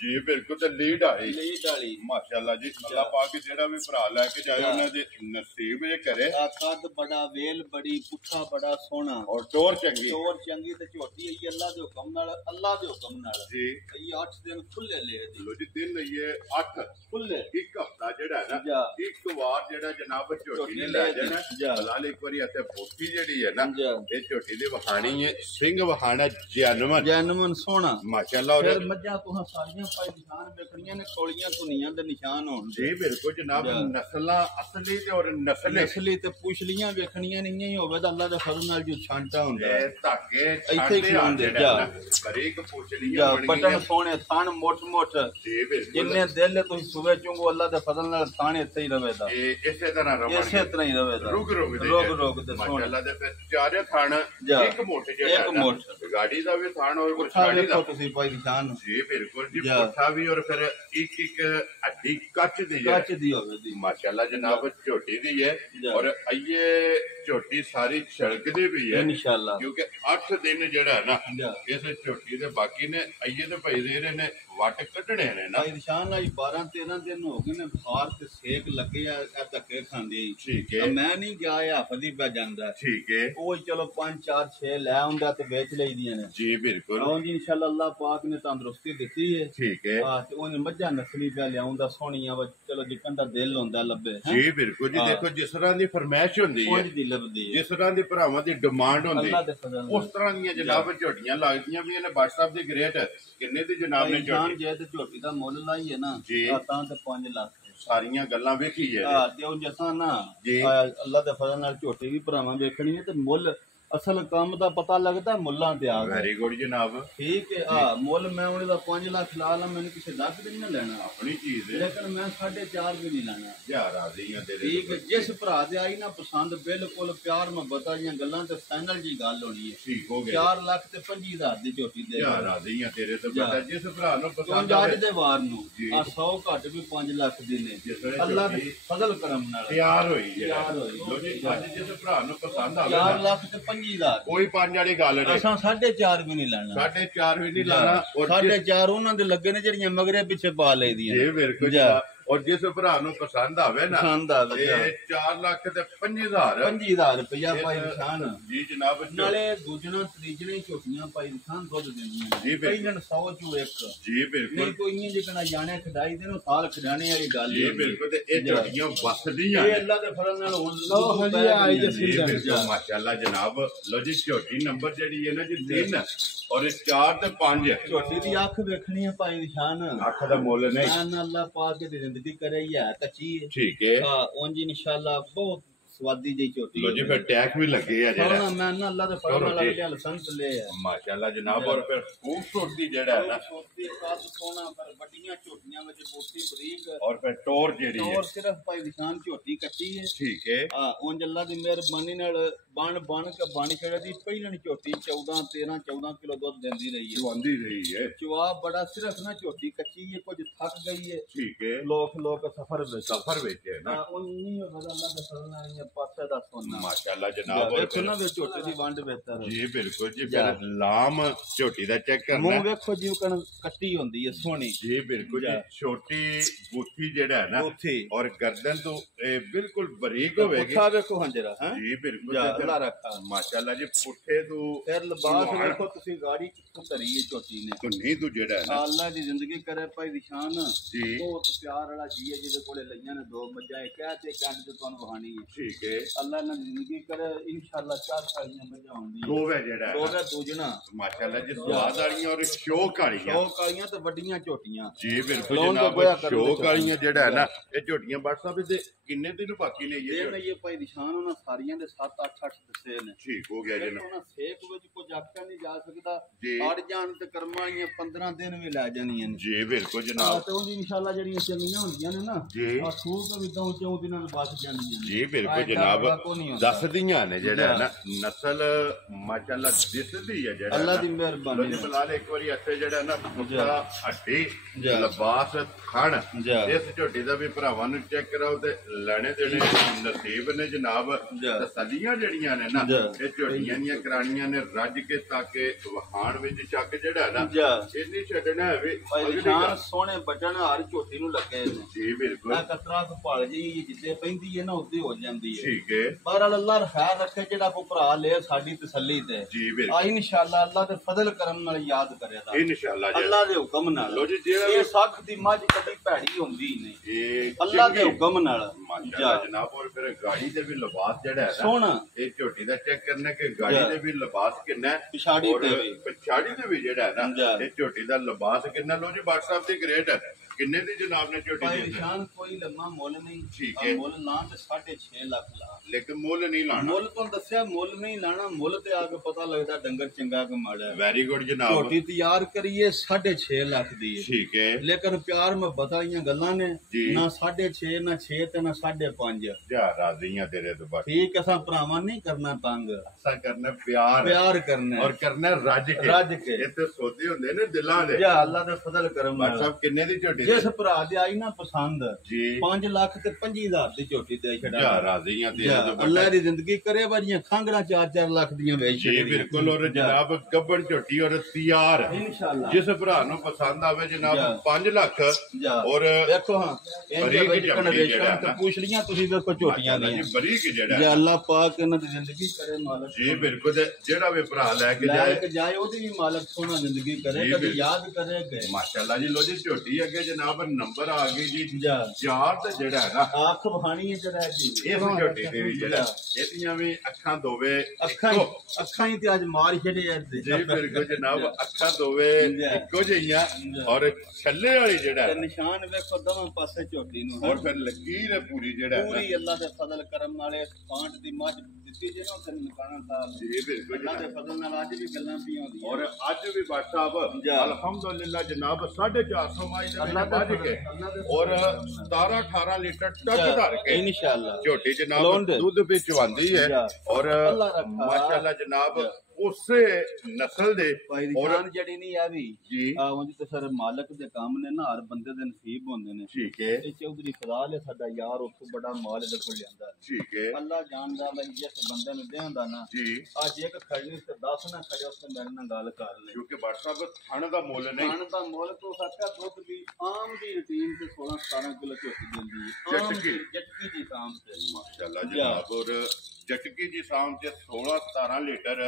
ਜੀ ਬਿਲਕੁਲ ਤੇ ਲੀਡ ਆਈ ਮਾਸ਼ਾਅੱਲਾ ਜੀ ਅੱਲਾ ਪਾਕ ਜਿਹੜਾ ਵੀ ਭਰਾ ਲੈ ਕੇ ਜਾਏ ਉਹਨਾਂ ਦੇ ਨਸੀਬ ਇਹ ਕਰੇ ਕੱਦ ਬੜਾ ਵੇਲ ਬੜੀ ਪੁੱਠਾ ਬੜਾ ਸੋਹਣਾ ਔਰ ਟੋਰ ਚੰਗੀ ਤੇ ਝੋਟੀ ਹੈ ਅੱਲਾ ਦੇ ਹੁਕਮ ਨਾਲ ਜੀ ਇਹ 8 ਦਿਨ ਖੁੱਲੇ ਲੈ ਲੋ ਜੀ ਦਿਨ ਇਹ 8 ਖੁੱਲੇ ਇੱਕ ਹਫਤਾ ਜਿਹੜਾ ਹੈ ਨਾ ਇੱਕ ਵਾਰ ਜਿਹੜਾ ਜਨਾਬ ਝੋਟੀ ਨੇ ਲੈ ਜਾਣਾ ਹਲਾਲ ਇੱਕ ਵਾਰੀ ਅਤੇ ਬੋਤੀ ਜਿਹੜੀ ਹੈ ਨਾ ਇਹ ਝੋਟੀ ਦੀ ਵਹਾਣੀ ਹੈ ਸਿੰਘ ਵਹਾਣਾ ਜੈਨਮਨ ਸੋਹਣਾ ਮਾਸ਼ਾਅੱਲਾ ਫਿਰ ਮੱਝਾਂ ਤੁਹਾਂ ਸਾਰੀਆਂ ਪਾਈ ਨਿਸ਼ਾਨ ਵੇਖਣੀਆਂ ਨੇ ਕੋਲੀਆਂ ਧੁਨੀਆਂ ਦੇ ਨਿਸ਼ਾਨ ਹੋਣ ਜੀ ਬਿਲਕੁਲ ਜਨਾਬ ਨਸਲਾਂ ਅਸਲੀ ਤੇ ਔਰ ਨਸਲੀ ਤੇ ਪੁਛਲੀਆਂ ਵੇਖਣੀਆਂ ਨਹੀਂ ਹੀ ਹੋਵੇ ਤਾਂ ਅੱਲਾ ਦੇ ਫਜ਼ਲ ਨਾਲ ਜੋ ਛਾਂਟਾ ਹੁੰਦਾ ਇਹ ਧਾਗੇ ਇੱਥੇ ਹੀ ਹੁੰਦੇ ਜਾ ਬਰੀਕ ਪੁਛਲੀਆਂ ਬਟਨ ਸੋਹਣੇ ਥਣ ਮੋਟ ਜੀ ਬਿਲਕੁਲ ਜਿੰਨੇ ਦਿਲ ਤੁਸੀਂ ਸੁਬਹ ਚੁੰਗੋ ਅੱਲਾ ਦੇ ਫਜ਼ਲ ਨਾਲ ਥਣ ਇੱਥੇ ਹੀ ਰਵੇਦਾ ਇਹ ਇਸੇ ਤਰ੍ਹਾਂ ਹੀ ਰਵੇਦਾ ਰੁਕ ਤੇ ਮਾਸ਼ਾਅੱਲਾ ਦੇ ਫਿਰ ਚਾਰੇ ਥਣ ਇੱਕ ਮੋਟ ਜਿਹੜਾ ਇੱਕ ਮੋਟ ਗਾੜੀ ਦਾ ਵੀ ਥਣ ਔਰ ਪੁੱਠਾ ਝੋਟੀ ਦਾ ਤੁਸੀਂ ਭਾਈ ਨਿਸ਼ਾਨ ਜੀ ਬਿਲਕੁਲ ਜੀ ਪੁੱਠਾ ਵੀ ਔਰ ਫਿਰ ਇੱਕ ਹੱਡੀ ਕੱਚ ਦੀ ਹੈ ਕੱਚ ਦੀ ਹੋਵੇ ਜੀ ਮਾਸ਼ਾਅੱਲਾ ਜਨਾਬ ਝੋਟੀ ਦੀ ਹੈ ਔਰ ਇਹ ਝੋਟੀ ਸਾਰੀ ਛਲਕਦੀ ਵੀ ਹੈ ਇਨਸ਼ਾਅੱਲਾ ਕਿਉਂਕਿ 8 ਦਿਨ ਜਿਹੜਾ ਹੈ ਨਾ ਇਸ ਝੋਟੀ ਦੇ ਬਾਕੀ ਨੇ ਅਈਏ ਤੇ ਭਾਈ ਦੇ ਰਹੇ ਨੇ ਵੱਟ ਕੱਢਣੇ ਨੇ ਨਾ ਭਾਈ ਨਿਸ਼ਾਨ ਨਾਲ 12 13 ਦਿਨ ਹੋ ਗਏ ਨੇ ਬੁਖਾਰ ਤੇ ਸੇਕ ਲੱਗੇ ਆ ਧੱਕੇ ਖਾਂਦੇ ਠੀਕ ਹੈ ਮੈਂ ਨਹੀਂ ਗਿਆ ਇਹ ਹਫਦੀ ਪੈ ਜਾਂਦਾ ਠੀਕ ਹੈ ਉਹ ਚਲੋ 5 4 6 ਲੈ ਆਉਂਦਾ ਤੇ ਵੇਚ ਲਈਦੀਆਂ ਨੇ ਜੀ ਬਿਲਕੁਲ ਹਾਂ ਜੀ ਇਨਸ਼ਾਅੱਲਾ ਅੱਲਾਹ ਪਾਕ ਨੇ ਤੰਦਰੁਸਤੀ ਦਿੱਤੀ ਹੈ ਠੀਕ ਹੈ ਹਾਂ ਤੇ ਉਹਨੇ ਮੱਝਾਂ ਨਸਲੀ ਪਿਆ ਲਿਆਉਂਦਾ ਸੋਹਣੀਆਂ ਚਲੋ ਜਿੱਕਣ ਦਾ ਦਿਲ ਹੁੰਦਾ ਲੱਭੇ ਜੀ ਬਿਲਕੁਲ ਜੀ ਦੇਖੋ ਜਿਸ ਤਰ੍ਹਾਂ ਦੀ ਫਰਮਾਇਸ਼ ਹੁੰਦੀ ਹੈ ਦੀ ਲੱਭਦੀ ਹੈ ਜਿਸ ਤਰ੍ਹਾਂ ਦੀ ਭਰਾਵਾਂ ਦੀ ਡਿਮਾਂਡ ਹੁੰਦੀ ਅੱਲਾਹ ਦੇ ਫਜ਼ਲ ਉਸ ਤਰ੍ਹਾਂ ਦੀਆਂ ਜਨਾਬ ਝੋਟੀਆਂ ਲੱਗਦੀਆਂ ਵੀ ਨੇ WhatsApp ਦੀ ਗ੍ਰੇਟ ਕਿੰਨੇ ਦੀ ਜਨਾਬ ਨੇ ਝੋਟੀ ਜੇ ਤੇ ਝੋਟੀ ਦਾ ਮੁੱਲ ਲਾਈਏ ਨਾ ਤਾਂ ਤੇ 5 ਲੱਖ ਸਾਰੀਆਂ ਗੱਲਾਂ ਵੇਖੀ ਹੈ ਹਾਂ ਤੇ ਉਹ ਜਸਾਂ ਨਾ ਅੱਲਾਹ ਦੇ ਫਜ਼ਲ ਨਾਲ ਝੋਟੀ ਵੀ ਭਰਾਵਾਂ ਵੇਖਣੀ ਹੈ ਤੇ ਮੁੱਲ ਅਸਲ ਕੰਮ ਦਾ ਪਤਾ ਲੱਗਦਾ ਮੁੱਲਾਂ ਤੇ ਆ ਵੈਰੀ ਗੁੱਡ ਜਨਾਬ ਠੀਕ ਹੈ ਆ ਮੁੱਲ ਮੈਂ ਉਹਨੇ ਦਾ 5 ਲੱਖ ਲਾ ਲਾ ਮੈਨੂੰ ਕਿਸੇ ਲੱਖ ਦੇ ਨਹੀਂ ਲੈਣਾ ਆਪਣੀ ਚੀਜ਼ ਹੈ ਲੇਕਿਨ ਮੈਂ 4.5 ਵੀ ਨਹੀਂ ਲੈਣਾ ਯਾਰ ਆਜ਼ੀਆਂ ਤੇਰੇ ਠੀਕ ਹੈ ਜਿਸ ਭਰਾ ਦੇ ਆਈ ਨਾ ਪਸੰਦ ਬਿਲਕੁਲ ਪਿਆਰ ਮੁਹੱਬਤ ਵਾਲੀਆਂ ਗੱਲਾਂ ਤੇ ਫਾਈਨਲ ਜੀ ਗੱਲ ਹੋਣੀ ਹੈ ਠੀਕ ਹੋ ਗਿਆ 4 ਲੱਖ ਤੇ 25,000 ਦੀ ਝੋਟੀ ਦੇ ਯਾਰ ਆਜ਼ੀਆਂ ਤੇਰੇ ਤੋਂ ਪਤਾ ਜਿਸ ਭਰਾ ਨੂੰ ਪਸੰਦ ਅੱਜ ਦੇ ਵਾਰ ਨੂੰ ਆ 100 ਘੱਟ ਵੀ 5 ਲੱਖ ਦੀ ਨੇ ਅੱਲਾਹ ਦੇ ਫਜ਼ਲ ਕਰਮ ਨਾਲ ਤਿਆਰ ਹੋਈ ਹੈ ਲੋ ਜੀ ਅੱਜ ਜਿਸ ਭਰਾ ਨੂੰ ਪਸੰਦ ਆਵੇ 4 ਲੱਖ ਤੇ 25,000 ਕੋਈ 5 ਵਾਲੀ ਗੱਲ ਨਹੀਂ ਅਸਾਂ 4.5 ਵੀ ਨਹੀਂ ਲੈਣਾ 4.5 ਵੀ ਨਹੀਂ ਲਾਣਾ ਔਰ 4.5 ਉਹਨਾਂ ਦੇ ਲੱਗੇ ਨੇ ਜਿਹੜੀਆਂ ਮਗਰੇ ਪਿੱਛੇ ਪਾ ਲਈਆਂ ਜੀ ਬਿਲਕੁਲ ਔਰ ਜਿਸ ਭਰਾ ਨੂੰ ਪਸੰਦ ਆਵੇ ਨਾ ਪਸੰਦ ਆਵੇ 4 ਲੱਖ ਤੇ 50,000 ਰੁਪਇਆ ਭਾਈ ਨਿਸ਼ਾਨ ਜੀ ਜਨਾਬ ਨਾਲੇ ਦੂਜਣਾ ਤੀਜਣੇ ਝੋਟੀਆਂ ਭਾਈ ਨਿਸ਼ਾਨ ਦੁੱਧ ਦਿੰਦੀਆਂ ਨੇ ਪਹਿਲਣ 100 ਚੋਂ ਇੱਕ ਜੀ ਬਿਲਕੁਲ ਨਹੀਂ ਕੋਈ ਨਹੀਂ ਜਿਕਣਾ ਜਾਣੇ ਖਿਡਾਈ ਦੇ ਨੂੰ ਸਾਲ ਖਿਡਾਣੇ ਵਾਲੀ ਗੱਲ ਜੀ ਬਿਲਕੁਲ ਤੇ ਇਹ ਝੋਟੀਆਂ ਵਸਦੀਆਂ ਇਹ ਅੱਲਾ ਦੇ ਫਜ਼ਲ ਨਾਲ ਹੁਣ ਲੋ ਹਜੀ ਆਈ ਜੀ ਮਾਸ਼ਾਅੱਲਾ ਜਨਾਬ ਲੋ ਜੀ ਝੋਟੀ ਨੰਬਰ ਜਿਹੜੀ ਹੈ ਨਾ ਜੀ 3 ਔਰ 4 ਤੇ 5 ਝੋਟੀ ਦੀ ਅੱਖ ਵੇਖਣੀ ਹੈ ਭਾਈ ਨਿਸ਼ਾਨ ਅੱਖ ਦਾ ਮੁੱਲ ਨਹੀਂ ਅੱਲਾ ਪਾਕ ਦੀ ਜ਼ਿੰਦਗੀ ਕਰੇ ਹੀ ਹੈ ਕੱਚੀ ਹੈ ਠੀਕ ਹੈ ਹਾਂ ਉਂਝ ਇਨਸ਼ਾਅੱਲਾ ਬਹੁਤ ਸਵਾਦੀ ਜਿਹੀ ਝੋਟੀ ਲੋ ਜੀ ਫਿਰ ਟੈਕ ਵੀ ਲੱਗੇ ਆ ਜਿਹੜਾ ਮੈਂ ਨਾ ਅੱਲਾ ਦੇ ਫਜ਼ਲ ਨਾਲ ਅਗਲੇ ਲਸੰਤ ਲੈ ਆ ਮਾਸ਼ਾਅੱਲਾ ਜਨਾਬ ਔਰ ਫਿਰ ਖੂਬਸੂਰਤੀ ਜਿਹੜਾ ਹੈ ਨਾ ਛੋਟੀ ਕੱਦ ਸੋਹਣਾ ਪਰ ਵੱਡੀਆਂ ਝੋਟੀਆਂ ਵਿੱਚ ਬੂਟੀ ਬਰੀਕ ਔਰ ਫਿਰ ਟੋਰ ਜਿਹੜੀ ਹੈ ਟੋਰ ਸਿਰਫ ਭਾਈ ਨਿਸ਼ਾਨ ਝੋਟੀ ਕੱਚੀ ਹੈ ਠੀਕ ਹੈ ਹਾਂ ਉਂਝ ਅੱਲਾ ਦੀ ਮਿਹਰਬਾਨੀ ਨਾਲ ਬਣ ਖੜੇ ਦੀ ਪਹਿਲਣ ਝੋਟੀ 14 13 14 ਕਿਲੋ ਦੁੱਧ ਦਿੰਦੀ ਰਹੀ ਹੈ ਦਵਾਂਦੀ ਰਹੀ ਹੈ ਜਵਾਬ ਬੜਾ ਸਿਰਫ ਨਾ ਝੋਟੀ ਕੱਚੀ ਹੈ ਕੁਝ ਥੱਕ ਗਈ ਹੈ ਠੀਕ ਹੈ ਲੋਕ ਸਫਰ ਵਿੱਚ ਹੈ ਨਾ ਉਹ ਨਹੀਂ ਅੱਲਾ ਦੇ ਫਜ਼ਲ ਨਾਲ ਪਾਸੇ ਦਾ ਸੋਨਾ ਮਾਸ਼ਾਅੱਲਾ ਜਨਾਬ ਔਰ ਫਿਰ ਨਾ ਝੋਟੀ ਦੀ ਵੰਡ ਬਿਹਤਰ ਜੀ ਬਿਲਕੁਲ ਜੀ ਫਿਰ ਲਾਮ ਝੋਟੀ ਦਾ ਚੈੱਕ ਕਰਨਾ ਮੂੰਹ ਵੇਖੋ ਜੀ ਕੱਟੀ ਹੁੰਦੀ ਹੈ ਸੋਹਣੀ ਜੀ ਬਿਲਕੁਲ ਜੀ ਛੋਟੀ ਬੂਥੀ ਜਿਹੜਾ ਹੈ ਨਾ ਔਰ ਗਰਦਨ ਤੋਂ ਇਹ ਬਿਲਕੁਲ ਬਰੀਕ ਹੋਵੇਗੀ ਪੁੱਠਾ ਵੇਖੋ ਹੰਜਰਾ ਹੈ ਜੀ ਬਿਲਕੁਲ ਅੱਲਾ ਰੱਖਾ ਮਾਸ਼ਾਅੱਲਾ ਜੀ ਪੁੱਠੇ ਤੋਂ ਫਿਰ ਲਿਬਾਸ ਵੇਖੋ ਤੁਸੀਂ ਗਾੜੀ ਕਿੱਥੋਂ ਧਰੀ ਹੈ ਝੋਟੀ ਨੇ ਧੁੰਨੀ ਤੋਂ ਜਿਹੜਾ ਹੈ ਨਾ ਅੱਲਾ ਦੀ ਜ਼ਿੰਦਗੀ ਕਰੇ ਭਾਈ ਨਿਸ਼ਾਨ ਜੀ ਬਹੁਤ ਪਿਆਰ ਵਾਲਾ ਜੀ ਹੈ ਜਿਹਦੇ ਕੋਲੇ ਲਈਆਂ ਨੇ 2 ਮੱਝਾਂ ਕਹਿ ਤੇ ਕੰਡ ਤੇ ਤੁਹਾਨੂੰ ਵਹਾਣੀ ਹੈ ਠੀਕ ਹੈ ਅੱਲਾ ਨਾਲ ਜ਼ਿੰਦਗੀ ਕਰੇ ਇਨਸ਼ਾਅੱਲਾ 4 ਸਾਲੀਆਂ ਮੱਝਾਂ ਹੁੰਦੀਆਂ ਦੋਵੇਂ ਜਿਹੜਾ ਦੋਵੇਂ ਦੂਜਣਾ ਮਾਸ਼ਾਅੱਲਾ ਜੀ ਸਵਾਦ ਵਾਲੀਆਂ ਔਰ ਸ਼ੌਕ ਵਾਲੀਆਂ ਤੇ ਵੱਡੀਆਂ ਝੋਟੀਆਂ ਜੀ ਬਿਲਕੁਲ ਜਨਾਬ ਸ਼ੌਕ ਵਾਲੀਆਂ ਜਿਹੜਾ ਹੈ ਨਾ ਇਹ ਝੋਟੀਆਂ WhatsApp ਤੇ ਕਿੰਨੇ ਦਿਨ ਬਾਕੀ ਨੇ ਇਹ ਭਾਈ ਨਿਸ਼ਾਨ ਉਹਨਾਂ ਸਾਰੀਆਂ ਦੇ 7 8 ਦੱਸੇ ਨੇ ਠੀਕ ਹੋ ਗਿਆ ਜਨਾਬ ਉਹਨਾਂ ਸੇਕ ਵਿੱਚ ਕੁਝ ਆਖਿਆ ਨਹੀਂ ਜਾ ਸਕਦਾ ਅੜ ਜਾਣ ਤੇ ਕਰਮਾਂ ਵਾਲੀਆਂ 15 ਦਿਨ ਵੀ ਲੈ ਜਾਣੀਆਂ ਨੇ ਜੀ ਬਿਲਕੁਲ ਜਨਾਬ ਤੇ ਉਹਦੀ ਇਨਸ਼ਾਅੱਲਾ ਜਿਹੜੀਆਂ ਚੰਗੀਆਂ ਹੁੰਦੀਆਂ ਨੇ ਨਾ ਆ ਸੂਕ ਵੀ ਦੋ ਚੌਂ ਦਿਨਾਂ ਬਚ ਜਾਂਦੀਆਂ ਨੇ ਜੀ ਬਿਲਕੁਲ ਜਨਾਬ ਦੱਸਦੀਆਂ ਨੇ ਜਿਹੜਾ ਨਾ ਨਸਲ ਮਾਸ਼ਾਅੱਲਾ ਦਿਸਦੀ ਹੈ ਜਿਹੜਾ ਅੱਲਾ ਦੀ ਮਿਹਰਬਾਨੀ ਲੋਜੀ ਬਲਾਲ ਇੱਕ ਵਾਰੀ ਇੱਥੇ ਜਿਹੜਾ ਨਾ ਪੁੱਠਾ ਹੱਡੀ ਲਿਬਾਸ ਖਣ ਇਸ ਝੋਟੀ ਦਾ ਵੀ ਭਰਾਵਾਂ ਨੂੰ ਚੈੱਕ ਕਰਾਓ ਤੇ ਲੈਣੇ ਦੇਣੇ ਨਸੀਬ ਨੇ ਜਨਾਬ ਤਸੱਲੀਆਂ ਜਿਹੜੀਆਂ ਨੇ ਨਾ ਇਹ ਝੋਟੀਆਂ ਦੀਆਂ ਕਰਾਣੀਆਂ ਨੇ ਰੱਜ ਕੇ ਤਾਕੇ ਵਹਾਣ ਵਿੱਚ ਚੱਕ ਜਿਹੜਾ ਨਾ ਇੰਨੀ ਛੱਡਣਾ ਹੈ ਵੀ ਨਿਸ਼ਾਨ ਸੋਹਣੇ ਬਟਨ ਹਰ ਝੋਟੀ ਨੂੰ ਲੱਗੇ ਨੇ ਜੀ ਬਿਲਕੁਲ ਕਤਰਾ ਭਾਲ ਜੀ ਜਿੱਦੇ ਪੈਂਦੀ ਹੈ ਨਾ ਉੱਤੇ ਹੋ ਜਾਂਦੀ ਹੈ ਠੀਕ ਹੈ ਪਰ ਅੱਲਾ ਖੈਰ ਰੱਖੇ ਜਿਹੜਾ ਕੋ ਭਰਾ ਲੈ ਸਾਡੀ ਤਸੱਲੀ ਤੇ ਜੀ ਬਿਲਕੁਲ ਆ ਇਨਸ਼ਾਅੱਲਾ ਅੱਲਾ ਦੇ ਫਜ਼ਲ ਕਰਮ ਨਾਲ ਯਾਦ ਕਰੇਗਾ ਇਨਸ਼ਾਅੱਲਾ ਅੱਲਾ ਦੇ ਹੁਕਮ ਨਾਲ ਲੋ ਜੀ ਜਿਹੜਾ ਇਹ ਸੱਖ ਦੀ ਮੱਝ ਕਦੀ ਭੈੜੀ ਹੁੰਦੀ ਨਹੀਂ ਇਹ ਅੱਲਾ ਦੇ ਹੁਕਮ ਨਾਲ ਮਾਸ਼ਾਅੱਲਾ ਜਨਾਬ ਔਰ ਫਿਰ ਗਾੜੀ ਤੇ ਵੀ ਲਿਬਾਸ ਜਿਹੜਾ ਹੈ ਸੋਹਣਾ ਇਹ ਝੋਟੀ ਦਾ ਚੈੱਕ ਕਰਨਾ ਕਿ ਗਾੜੀ ਤੇ ਵੀ ਲਿਬਾਸ ਕਿੰਨਾ ਹੈ ਪਿਛਾੜੀ ਤੇ ਵੀ ਜਿਹੜਾ ਹੈ ਨਾ ਇਹ ਝੋਟੀ ਦਾ ਲਿਬਾਸ ਕਿੰਨਾ ਲੋ ਜੀ WhatsApp ਤੇ ਗ੍ਰੇਟ ਕਿੰਨੇ ਦੀ ਜਨਾਬ ਨੇ ਝੋਟੀ ਭਾਈ ਦੀ ਨਿਸ਼ਾਨ ਕੋਈ ਲੰਮਾ ਮੁੱਲ ਨਹੀਂ ਠੀਕ ਹੈ ਮੁੱਲ ਲਾਂ ਤੇ 6.5 ਲੱਖ ਲਾ ਲੇਕਿਨ ਮੁੱਲ ਨਹੀਂ ਲਾਣਾ ਮੁੱਲ ਤੋਂ ਦੱਸਿਆ ਮੁੱਲ ਨਹੀਂ ਲਾਣਾ ਮੁੱਲ ਤੇ ਆ ਕੇ ਪਤਾ ਲੱਗਦਾ ਡੰਗਰ ਚੰਗਾ ਕਿ ਮਾੜਾ ਵੈਰੀ ਗੁੱਡ ਜਨਾਬ ਝੋਟੀ ਤਿਆਰ ਕਰੀਏ 6.5 ਲੱਖ ਦੀ ਹੈ ਠੀਕ ਹੈ ਲੇਕਿਨ ਪਿਆਰ ਮੈਂ ਬਤਾਈਆਂ ਗੱਲਾਂ ਨੇ ਜੀ। ਨਾ 6.5 ਨਾ 6 ਤੇ ਨਾ 5.5 ਜਾ ਰਾਜ਼ੀਆਂ ਤੇਰੇ ਤੋਂ ਬਸ ਠੀਕ ਅਸਾਂ ਭਰਾਵਾਂ ਨਹੀਂ ਕਰਨਾ ਤੰਗ ਅਸਾਂ ਕਰਨਾ ਪਿਆਰ ਪਿਆਰ ਕਰਨਾ ਔਰ ਕਰਨਾ ਰੱਜ ਕੇ ਇਹ ਤੇ ਸੋਦੇ ਹੁੰਦੇ ਨੇ ਦਿਲਾਂ ਦੇ ਜਾਂ ਅੱਲਾ ਦਾ ਫਜ਼ਲ ਕਰਮ ਬਾਦਸ਼ਾਹ ਸਾਹਿਬ ਕਿੰਨੇ ਦੀ ਝੋਟੀ ਜਿਸ ਭਰਾ ਦੇ ਆਈ ਨਾ ਪਸੰਦ ਜੀ 5 ਲੱਖ ਤੇ 25,000 ਦੀ ਝੋਟੀ ਦੇ ਛੱਡਾ ਜਾ ਰਾਜ਼ੀਆਂ ਤੇਰੇ ਤੋਂ ਅੱਲਾ ਦੀ ਜ਼ਿੰਦਗੀ ਕਰੇ ਵਾਰੀਆਂ ਖਾਂਗੜਾ 4-4 ਲੱਖ ਦੀਆਂ ਵੇਚ ਜੀ ਬਿਲਕੁਲ ਔਰ ਜਨਾਬ ਗੱਬਣ ਝੋਟੀ ਔਰ ਤਿਆਰ ਇਨਸ਼ਾਅੱਲਾ ਜਿਸ ਭਰਾ ਨੂੰ ਪਸੰਦ ਆਵੇ ਜਨਾਬ 5 ਲੱਖ ਔਰ ਦੇਖੋ ਹਾਂ ਇਹ ਵੇਚਣ ਤੇ ਪੁੱਛ ਲੀਆਂ ਤੁਸੀਂ ਵੇਖੋ ਝੋਟੀਆਂ ਦੀਆਂ ਬਰੀਕ ਜਿਹੜਾ ਜੇ ਅੱਲਾ ਪਾਕ ਇਹਨਾਂ ਦੀ ਜ਼ਿੰਦਗੀ ਕਰੇ ਮਾਲਕ ਜੀ ਬਿਲਕੁਲ ਜਿਹੜਾ ਵੀ ਭਰਾ ਲੈ ਕੇ ਜਾਏ ਉਹਦੀ ਵੀ ਮਾਲਕ ਸੋਹਣਾ ਜ਼ਿੰਦਗੀ ਕਰੇ ਕਦੇ ਯਾਦ ਕਰੇ ਕਿ ਮਾਸ਼ਾਅੱਲਾ ਜੀ ਲੋ ਜੀ ਝੋਟੀ ਅੱਗੇ ਜਨਾਬ ਨੰਬਰ ਆ ਗਈ ਜੀ ਜਾ ਚਾਰ ਤੇ ਜਿਹੜਾ ਹੈ ਨਾ ਅੱਖ ਬਹਾਣੀ ਹੈ ਜਿਹੜਾ ਜੀ ਇਸ ਝੋਟੀ ਦੇ ਵੀ ਜਿਹੜਾ ਇਹਦੀਆਂ ਵੀ ਅੱਖਾਂ ਦੋਵੇ ਅੱਖਾਂ ਹੀ ਤੇ ਅੱਜ ਮਾਰ ਛੱਡੇ ਅੱਜ ਜੀ ਬਿਲਕੁਲ ਜਨਾਬ ਅੱਖਾਂ ਦੋਵੇ ਇੱਕੋ ਜਿਹੀਆਂ ਔਰ ਛੱਲੇ ਵਾਲੀ ਜਿਹੜਾ ਤੇ ਨਿਸ਼ਾਨ ਵੇਖੋ ਦੋਵਾਂ ਪਾਸੇ ਝੋਟੀ ਨੂੰ ਔਰ ਫਿਰ ਲਕੀਰ ਹੈ ਪੂਰੀ ਜਿਹੜਾ ਪੂਰੀ ਅੱਲਾ ਦੇ ਫਜ਼ਲ ਕਰਮ ਨਾਲੇ ਕਾਂਟ ਦੀ ਮੱਝ ਦਿੱਤੀ ਜੇ ਨਾ ਤੇ ਨਿਕਾਣਾ ਦਾ ਜੀ ਬਿਲਕੁਲ ਅੱਲਾ ਦੇ ਫਜ਼ਲ ਨਾਲ ਅੱਜ ਵੀ ਗੱਲਾਂ ਪਈਆਂ ਹੁੰਦੀਆਂ ਔਰ ਅੱਜ ਵੀ ਬਾਦਸ਼ਾਹ ਸਾਹਿਬ ਅਲਹਮਦੁਲਿਲਾ ਜਨਾਬ 450 ਮਾਈ ਦੇ ਵੱਜ ਕੇ ਔਰ 17-18 ਲੀਟਰ ਟੱਕ ਧਰ ਕੇ ਇਨਸ਼ਾਅੱਲਾ ਝੋਟੀ ਜਨਾਬ ਦੁੱਧ ਵਿੱਚ ਚਵਾਉਂਦੀ ਹੈ ਔਰ ਮਾਸ਼ਾਅੱਲਾ ਜਨਾਬ ਉਸੇ ਨਸਲ ਦੇ ਔਰ ਜਿਹੜੀ ਨਹੀਂ ਆ ਵੀ ਜੀ ਉਂਝ ਤੇ ਸਰ ਮਾਲਕ ਦੇ ਕੰਮ ਨੇ ਨਾ ਹਰ ਬੰਦੇ ਦੇ ਨਸੀਬ ਹੁੰਦੇ ਨੇ ਠੀਕ ਹੈ ਇਹ ਚੌਧਰੀ ਫਜ਼ਾਲ ਹੈ ਸਾਡਾ ਯਾਰ ਉੱਥੋਂ ਬੜਾ ਮਾਲ ਦੇ ਕੋਲ ਜਾਂਦਾ ਠੀਕ ਹੈ ਅੱਲਾ ਜਾਣਦਾ ਮੈਂ ਜਿਸ ਬੰਦੇ ਨੂੰ ਦੇਉਂਦਾ ਨਾ ਜੀ ਅੱਜ ਇੱਕ ਖੜੀ ਤੇ 10 ਨਾ ਖੜੇ ਉਸ ਮੇਰੇ ਨਾਲ ਗੱਲ ਕਰ ਲੈ ਕਿਉਂਕਿ ਬਾਦਸ਼ਾਹ ਸਾਹਿਬ ਥਣ ਦਾ ਮੁੱਲ ਨਹੀਂ ਥਣ ਦਾ ਮੁੱਲ ਤੋਂ ਸੱਚਾ ਦੁੱਧ ਵੀ ਆਮ ਦੀ ਰੁਟੀਨ ਤੇ 16-17 ਕਿਲੋ ਝੋਟੀ ਦਿੰਦੀ ਹੈ ਜਟਕੀ ਦੀ ਸ਼ਾਮ ਤੇ ਮਾਸ਼ਾਅੱਲਾ ਜਨਾਬ ਔਰ ਜਟਕੀ ਦੀ ਸ਼ਾਮ ਤੇ 16-17 ਲੀਟਰ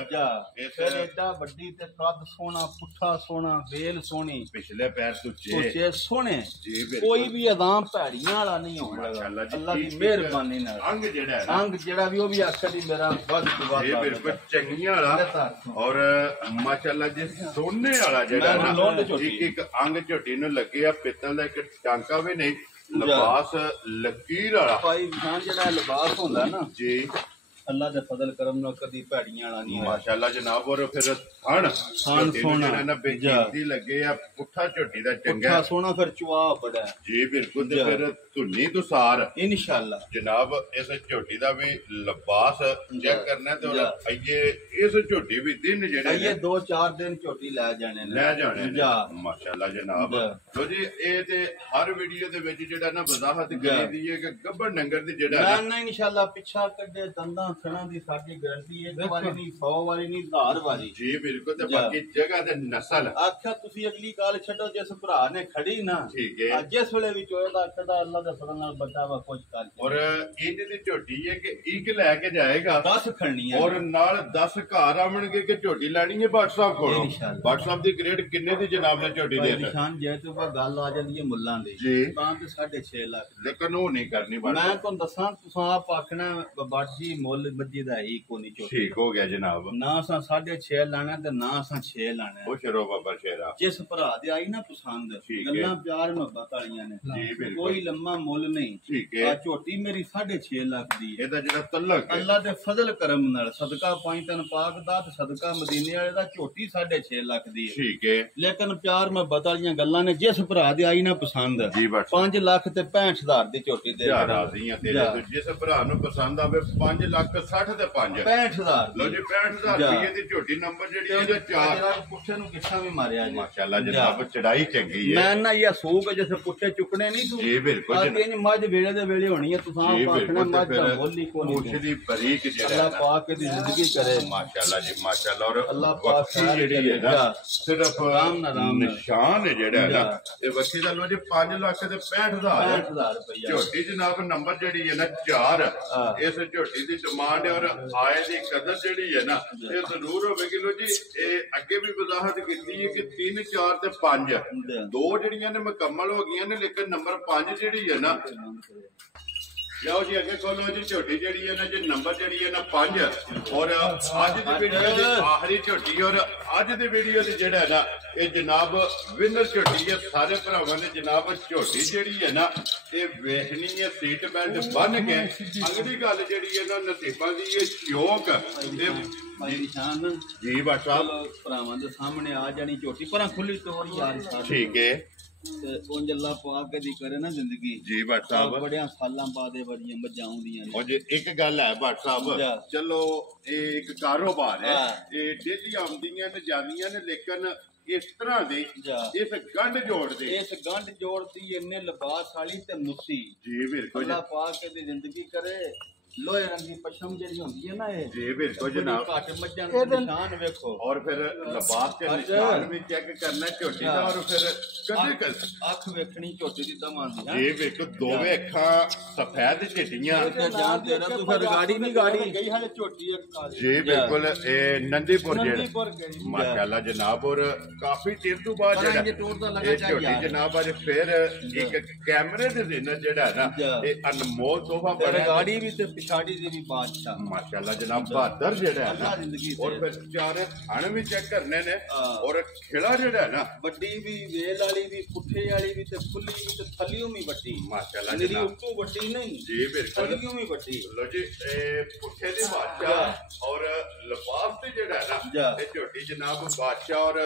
ਫਿਰ ਏਡਾ ਵੱਡੀ ਤੇ ਕੱਦ ਸੋਹਣਾ ਪੁੱਠਾ ਸੋਹਣਾ ਵੇਲ ਸੋਹਣੀ ਪਿਛਲੇ ਪੈਰ ਤੁੱਚੇ ਸੋਹਣੇ ਕੋਈ ਵੀ ਅਜ਼ਾਮ ਭੈੜੀਆਂ ਵਾਲਾ ਨਹੀਂ ਹੋਣਾ ਅੱਲਾ ਦੀ ਮਿਹਰਬਾਨੀ ਨਾਲ ਅੰਗ ਜਿਹੜਾ ਵੀ ਉਹ ਵੀ ਆਖਿਆ ਦੀ ਮੇਰਾ ਵੱਧ ਦੁਆ ਇਹ ਬਿਲਕੁਲ ਚੰਗੀਆਂ ਵਾਲਾ ਔਰ ਮਾਸ਼ਾਅੱਲਾ ਜੀ ਸੋਨੇ ਵਾਲਾ ਜਿਹੜਾ ਨਾ ਇੱਕ ਅੰਗ ਝੋਟੀ ਨੂੰ ਲੱਗਿਆ ਪਿੱਤਲ ਦਾ ਇੱਕ ਟਾਂਕਾ ਵੀ ਨਹੀਂ ਲਿਬਾਸ ਲਕੀਰ ਵਾਲਾ ਭਾਈ ਜਾਨ ਜਿਹੜਾ ਲਿਬਾਸ ਹੁੰਦਾ ਨਾ ਜੀ ਅੱਲਾ ਦੇ ਫਜ਼ਲ ਕਰਮ ਨਾਲ ਕਦੀ ਭੈੜੀਆਂ ਵਾਲਾ ਨਹੀਂ ਮਾਸ਼ਾਅੱਲਾ ਜਨਾਬ ਔਰ ਫਿਰ ਥਣ ਸੋਹਣਾ ਨਾ ਬੇਜੀਤੀ ਲੱਗੇ ਆ ਪੁੱਠਾ ਝੋਟੀ ਦਾ ਚੰਗਾ ਪੁੱਠਾ ਸੋਹਣਾ ਫਿਰ ਚੁਆ ਬੜਾ ਜੀ ਬਿਲਕੁਲ ਤੇ ਫਿਰ ਧੁੰਨੀ ਦੁਸਾਰ ਇਨਸ਼ਾਅੱਲਾ ਜਨਾਬ ਇਸ ਝੋਟੀ ਦਾ ਵੀ ਲਿਬਾਸ ਚੈੱਕ ਕਰਨਾ ਤੇ ਇਸ ਝੋਟੀ ਵੀ ਦਿਨ ਜਿਹੜੇ ਇਹ 2-4 ਦਿਨ ਝੋਟੀ ਲੈ ਜਾਣੇ ਮਾਸ਼ਾਅੱਲਾ ਜਨਾਬ ਲੋ ਜੀ ਇਹ ਤੇ ਹਰ ਵੀਡੀਓ ਦੇ ਵਿੱਚ ਜਿਹੜਾ ਨਾ ਵਜ਼ਾਹਤ ਕਰੀ ਦੀ ਹੈ ਕਿ ਗੱਬਰ ਨੰਗਰ ਦੀ ਜਿਹੜਾ ਨਾ ਇਨਸ਼ਾਅੱਲਾ ਪਿੱਛਾ ਕੱਢੇ ਦੰਦਾਂ ਥਣਾ ਦੀ ਸਾਡੀ ਗਾਰੰਟੀ ਇੱਕ ਵਾਰੀ ਨਹੀਂ 100 ਵਾਰੀ ਨਹੀਂ 1000 ਵਾਰੀ ਜੀ ਬਿਲਕੁਲ ਤੇ ਬਾਕੀ ਜਗ੍ਹਾ ਤੇ ਨਸਲ ਆਖਿਆ ਤੁਸੀਂ ਅਗਲੀ ਗੱਲ ਛੱਡੋ ਜਿਸ ਭਰਾ ਨੇ ਖੜੀ ਨਾ ਠੀਕ ਹੈ ਜਿਸ ਵੇਲੇ ਵੀ ਚੋਏ ਦਾ ਆਖਦਾ ਅੱਲਾ ਦੇ ਫਜ਼ਲ ਨਾਲ ਬੱਚਾ ਵਾ ਕੁਝ ਕਰ ਔਰ ਇੰਜ ਦੀ ਝੋਟੀ ਹੈ ਕਿ ਇੱਕ ਲੈ ਕੇ ਜਾਏਗਾ 10 ਖੜਨੀਆਂ ਔਰ ਨਾਲ 10 ਘਰ ਆਵਣਗੇ ਕਿ ਝੋਟੀ ਲੈਣੀ ਹੈ ਬਾਟ ਸਾਹਿਬ ਕੋਲੋਂ ਬਾਟ ਸਾਹਿਬ ਦੀ ਗ੍ਰੇਡ ਕਿੰਨੇ ਦੀ ਜਨਾਬ ਨੇ ਝੋਟੀ ਦੇ ਨਿਸ਼ਾਨ ਜੇ ਤੇ ਗੱਲ ਆ ਜਾਂਦੀ ਹੈ ਮੁੱਲਾਂ ਦੀ ਤਾਂ ਤੇ 6.5 ਲੱਖ ਲੇਕਿਨ ਉਹ ਨਹੀਂ ਕਰਨੀ ਬਾਟ ਮੈਂ ਤੁਹਾਨੂੰ ਦੱਸਾਂ ਤੁਸੀਂ ਆਪ ਆਖਣਾ ਬਾਟ ਜੀ ਮੁੱਲ ਬੱਜੀ ਦਾ ਹੀ ਕੋਈ ਝੋਟੀ ਠੀਕ ਹੋ ਗਿਆ ਜਨਾਬ ਨਾ ਅਸਾਂ 6.5 ਲਾਣਾ ਤੇ ਨਾ ਅਸਾਂ 6 ਲਾਣਾ ਉਹ ਸ਼ਰੋ ਬਾਬਾ ਸ਼ੇਰਾ ਜਿਸ ਭਰਾ ਦੇ ਆਈ ਨਾ ਪਸੰਦ ਗੱਲਾਂ ਪਿਆਰ ਮੁਹੱਬਤ ਵਾਲੀਆਂ ਨੇ ਕੋਈ ਲੰਮਾ ਮੁੱਲ ਨਹੀਂ ਠੀਕ ਹੈ ਆ ਝੋਟੀ ਮੇਰੀ 6.5 ਲੱਖ ਦੀ ਇਹਦਾ ਜਿਹੜਾ ਤਲਕ ਅੱਲਾ ਦੇ ਫਜ਼ਲ ਕਰਮ ਨਾਲ ਸਦਕਾ ਪਾਈ ਤਨ ਪਾਕ ਦਾ ਤੇ ਸਦਕਾ ਮਦੀਨੇ ਵਾਲੇ ਦਾ ਝੋਟੀ 6.5 ਲੱਖ ਦੀ ਹੈ ਠੀਕ ਹੈ ਲੇਕਿਨ ਪਿਆਰ ਮੁਹੱਬਤ ਵਾਲੀਆਂ ਗੱਲਾਂ ਨੇ ਜਿਸ ਭਰਾ ਦੇ ਆਈ ਨਾ ਪਸੰਦ 5 ਲੱਖ ਤੇ 65,000 ਦੀ ਝੋਟੀ ਦੇ ਰਾਜ਼ੀਆਂ ਤੇਰੇ ਜਿਸ ਭਰਾ ਨੂੰ ਪਸੰਦ ਆਵੇ 5 ਲੱਖ 60 ਤੇ 5 65,000 ਲੋ ਜੀ 65,000 ਰੁਪਏ ਦੀ ਝੋਟੀ ਨੰਬਰ ਜਿਹੜੀ ਇਹਦੇ 4 ਪੁੱਠੇ ਨੂੰ ਕਿੱਥਾ ਵੀ ਮਾਰਿਆ ਜੀ ਮਾਸ਼ਾਅੱਲਾ ਜਨਾਬ ਚੜਾਈ ਚੰਗੀ ਹੈ ਮੈਂ ਨਾ ਇਹ ਸੂਕ ਜਿਸ ਪੁੱਠੇ ਚੁੱਕਣੇ ਨਹੀਂ ਤੂੰ ਜੀ ਬਿਲਕੁਲ ਜੀ ਮੱਝ ਵੇਲੇ ਦੇ ਵੇਲੇ ਹੋਣੀ ਹੈ ਤੁਸੀਂ ਆਖਣਾ ਮੱਝ ਦਾ ਬੋਲੀ ਕੋਈ ਪੁੱਠ ਦੀ ਬਰੀਕ ਜਿਹੜਾ ਅੱਲਾ ਪਾਕ ਦੀ ਜ਼ਿੰਦਗੀ ਕਰੇ ਮਾਸ਼ਾਅੱਲਾ ਜੀ ਮਾਸ਼ਾਅੱਲਾ ਔਰ ਅੱਲਾ ਪਾਕ ਜਿਹੜੀ ਹੈ ਨਾ ਸਿਰਫ ਨਿਸ਼ਾਨ ਹੈ ਜਿਹੜਾ ਨਾ ਇਹ ਬੱਚੀ ਦਾ ਲੋ ਜੀ 5 ਲੱਖ ਤੇ 65,000 ਰੁਪਏ ਝੋਟੀ ਜਨਾਬ ਨੰਬਰ ਜਿਹੜੀ ਹੈ ਨਾ 4 ਇਸ ਝੋਟੀ ਦੀ ਡਿਮਾਂਡ ਔਰ ਆਏ ਦੀ ਕਦਰ ਜਿਹੜੀ ਹੈ ਨਾ ਇਹ ਜ਼ਰੂਰ ਹੋਵੇਗੀ ਲੋ ਜੀ ਇਹ ਅੱਗੇ ਵੀ ਵਜ਼ਾਹਤ ਕੀਤੀ ਹੈ ਕਿ 3 4 ਤੇ 5 ਦੋ ਜਿਹੜੀਆਂ ਨੇ ਮੁਕੰਮਲ ਹੋ ਗਈਆਂ ਨੇ ਲੇਕਿਨ ਨੰਬਰ 5 ਜਿਹੜੀ ਹੈ ਨਾ ਲਓ ਜੀ ਅੱਗੇ ਖੋਲੋ ਜੀ ਝੋਟੀ ਜਿਹੜੀ ਹੈ ਨਾ ਜੀ ਨੰਬਰ ਜਿਹੜੀ ਹੈ ਨਾ 5 ਔਰ ਅੱਜ ਦੀ ਵੀਡੀਓ ਦੀ ਆਖਰੀ ਝੋਟੀ ਔਰ ਅੱਜ ਦੀ ਵੀਡੀਓ ਦੀ ਜਿਹੜਾ ਹੈ ਨਾ ਇਹ ਜਨਾਬ ਵਿਨਰ ਝੋਟੀ ਹੈ। ਸਾਰੇ ਭਰਾਵਾਂ ਨੇ ਜਨਾਬ ਝੋਟੀ ਜਿਹੜੀ ਹੈ ਨਾ ਇਹ ਵੇਖਣੀ ਹੈ ਸੀਟ ਬੈਲਟ ਬੰਨ ਕੇ। ਅਗਲੀ ਗੱਲ ਜਿਹੜੀ ਹੈ ਨਾ ਨਸੀਬਾਂ ਦੀ ਇਹ ਸ਼ੌਕ ਨਿਸ਼ਾਨ ਜੀ ਬਾਟ ਸਾਹਿਬ ਭਰਾਵਾਂ ਦੇ ਸਾਹਮਣੇ ਆ ਜਾਣੀ ਝੋਟੀ ਪਰ ਖੁੱਲੀ ਤੋਰ ਯਾਰ ਠੀਕ ਹੈ। ਤੇ ਉਂਝ ਅੱਲਾ ਪਾਕ ਕਦੀ ਕਰੇ ਨਾ ਜ਼ਿੰਦਗੀ ਜੀ ਬਾਟ ਸਾਹਿਬ ਬੜਿਆਂ ਸਾਲਾਂ ਬਾਅਦ ਇਹ ਬੜੀਆਂ ਮੱਝਾਂ ਆਉਂਦੀਆਂ ਨੇ। ਉਹ ਜੇ ਇੱਕ ਗੱਲ ਹੈ ਬਾਟ ਸਾਹਿਬ ਚਲੋ ਇਹ ਇੱਕ ਕਾਰੋਬਾਰ ਹੈ ਇਹ ਡੇਲੀ ਆਉਂਦੀਆਂ ਨੇ ਜਾਂਦੀਆਂ ਨੇ ਲੇਕਿਨ ਇਸ ਤਰ੍ਹਾਂ ਦੀ ਇਸ ਗੰਢ ਜੋੜਦੀ ਇੰਨੇ ਲਿਬਾਸ ਵਾਲੀ ਤੇ ਮੁੱਸੀ ਜੀ ਬਿਲਕੁਲ ਅੱਲਾ ਪਾਕ ਕਦੀ ਜ਼ਿੰਦਗੀ ਕਰੇ। ਲੋਹੇ ਰੰਗੀ ਪਸ਼ਮ ਜਿਹੜੀ ਹੁੰਦੀ ਹੈ ਨਾ ਇਹ ਜੀ ਬਿਲਕੁਲ ਜਨਾਬ ਘੱਟ ਮੱਝਾਂ ਦੇ ਨਿਸ਼ਾਨ ਵੇਖੋ ਔਰ ਫਿਰ ਲਿਬਾਸ ਤੇ ਨਿਸ਼ਾਨ ਵੀ ਚੈੱਕ ਕਰਨਾ ਝੋਟੀ ਦਾ ਔਰ ਫਿਰ ਕਦੇ ਅੱਖ ਵੇਖਣੀ ਝੋਟੀ ਦੀ ਦਮਾਂ ਦੀ ਜੀ ਵੇਖੋ ਦੋਵੇਂ ਅੱਖਾਂ ਸਫੈਦ ਚਿੱਟੀਆਂ ਜਾਨ ਤੇਰਾ ਤੂੰ ਫਿਰ ਗਾੜੀ ਨਹੀਂ ਗਾੜੀ ਗਈ ਹਾਲੇ ਝੋਟੀ ਜੀ ਬਿਲਕੁਲ ਇਹ ਨੰਦੀਪੁਰ ਮਾਸ਼ਾਅੱਲਾ ਜਨਾਬ ਔਰ ਕਾਫੀ ਚਿਰ ਤੋਂ ਬਾਅਦ ਜਿਹੜਾ ਇਹ ਝੋਟੀ ਜਨਾਬ ਅੱਜ ਫਿਰ ਇੱਕ ਕੈਮਰੇ ਦੇ ਜ਼ਿਹਨ ਜਿਹੜਾ ਨਾ ਇਹ ਅਨਮੋਲ ਤੋਹਫਾ ਬੜਾ ਗਾੜੀ ਵੀ ਤੇ पिछाड़ी से भी बादशाह माशाल्लाह जनाब बहादुर जेड़ा है और फिर चारे थाने भी चेक करने ने और खिला जेड़ा है ना बड्डी भी वेल वाली भी पुठे वाली भी ते खुली भी ते थलियों भी बड्डी माशाल्लाह जनाब उतो बड्डी नहीं जी बिल्कुल थलियों भी बड्डी लो जी पुठे दे बादशाह और लिबास ते जेड़ा है ना ये झोटी जनाब बादशाह और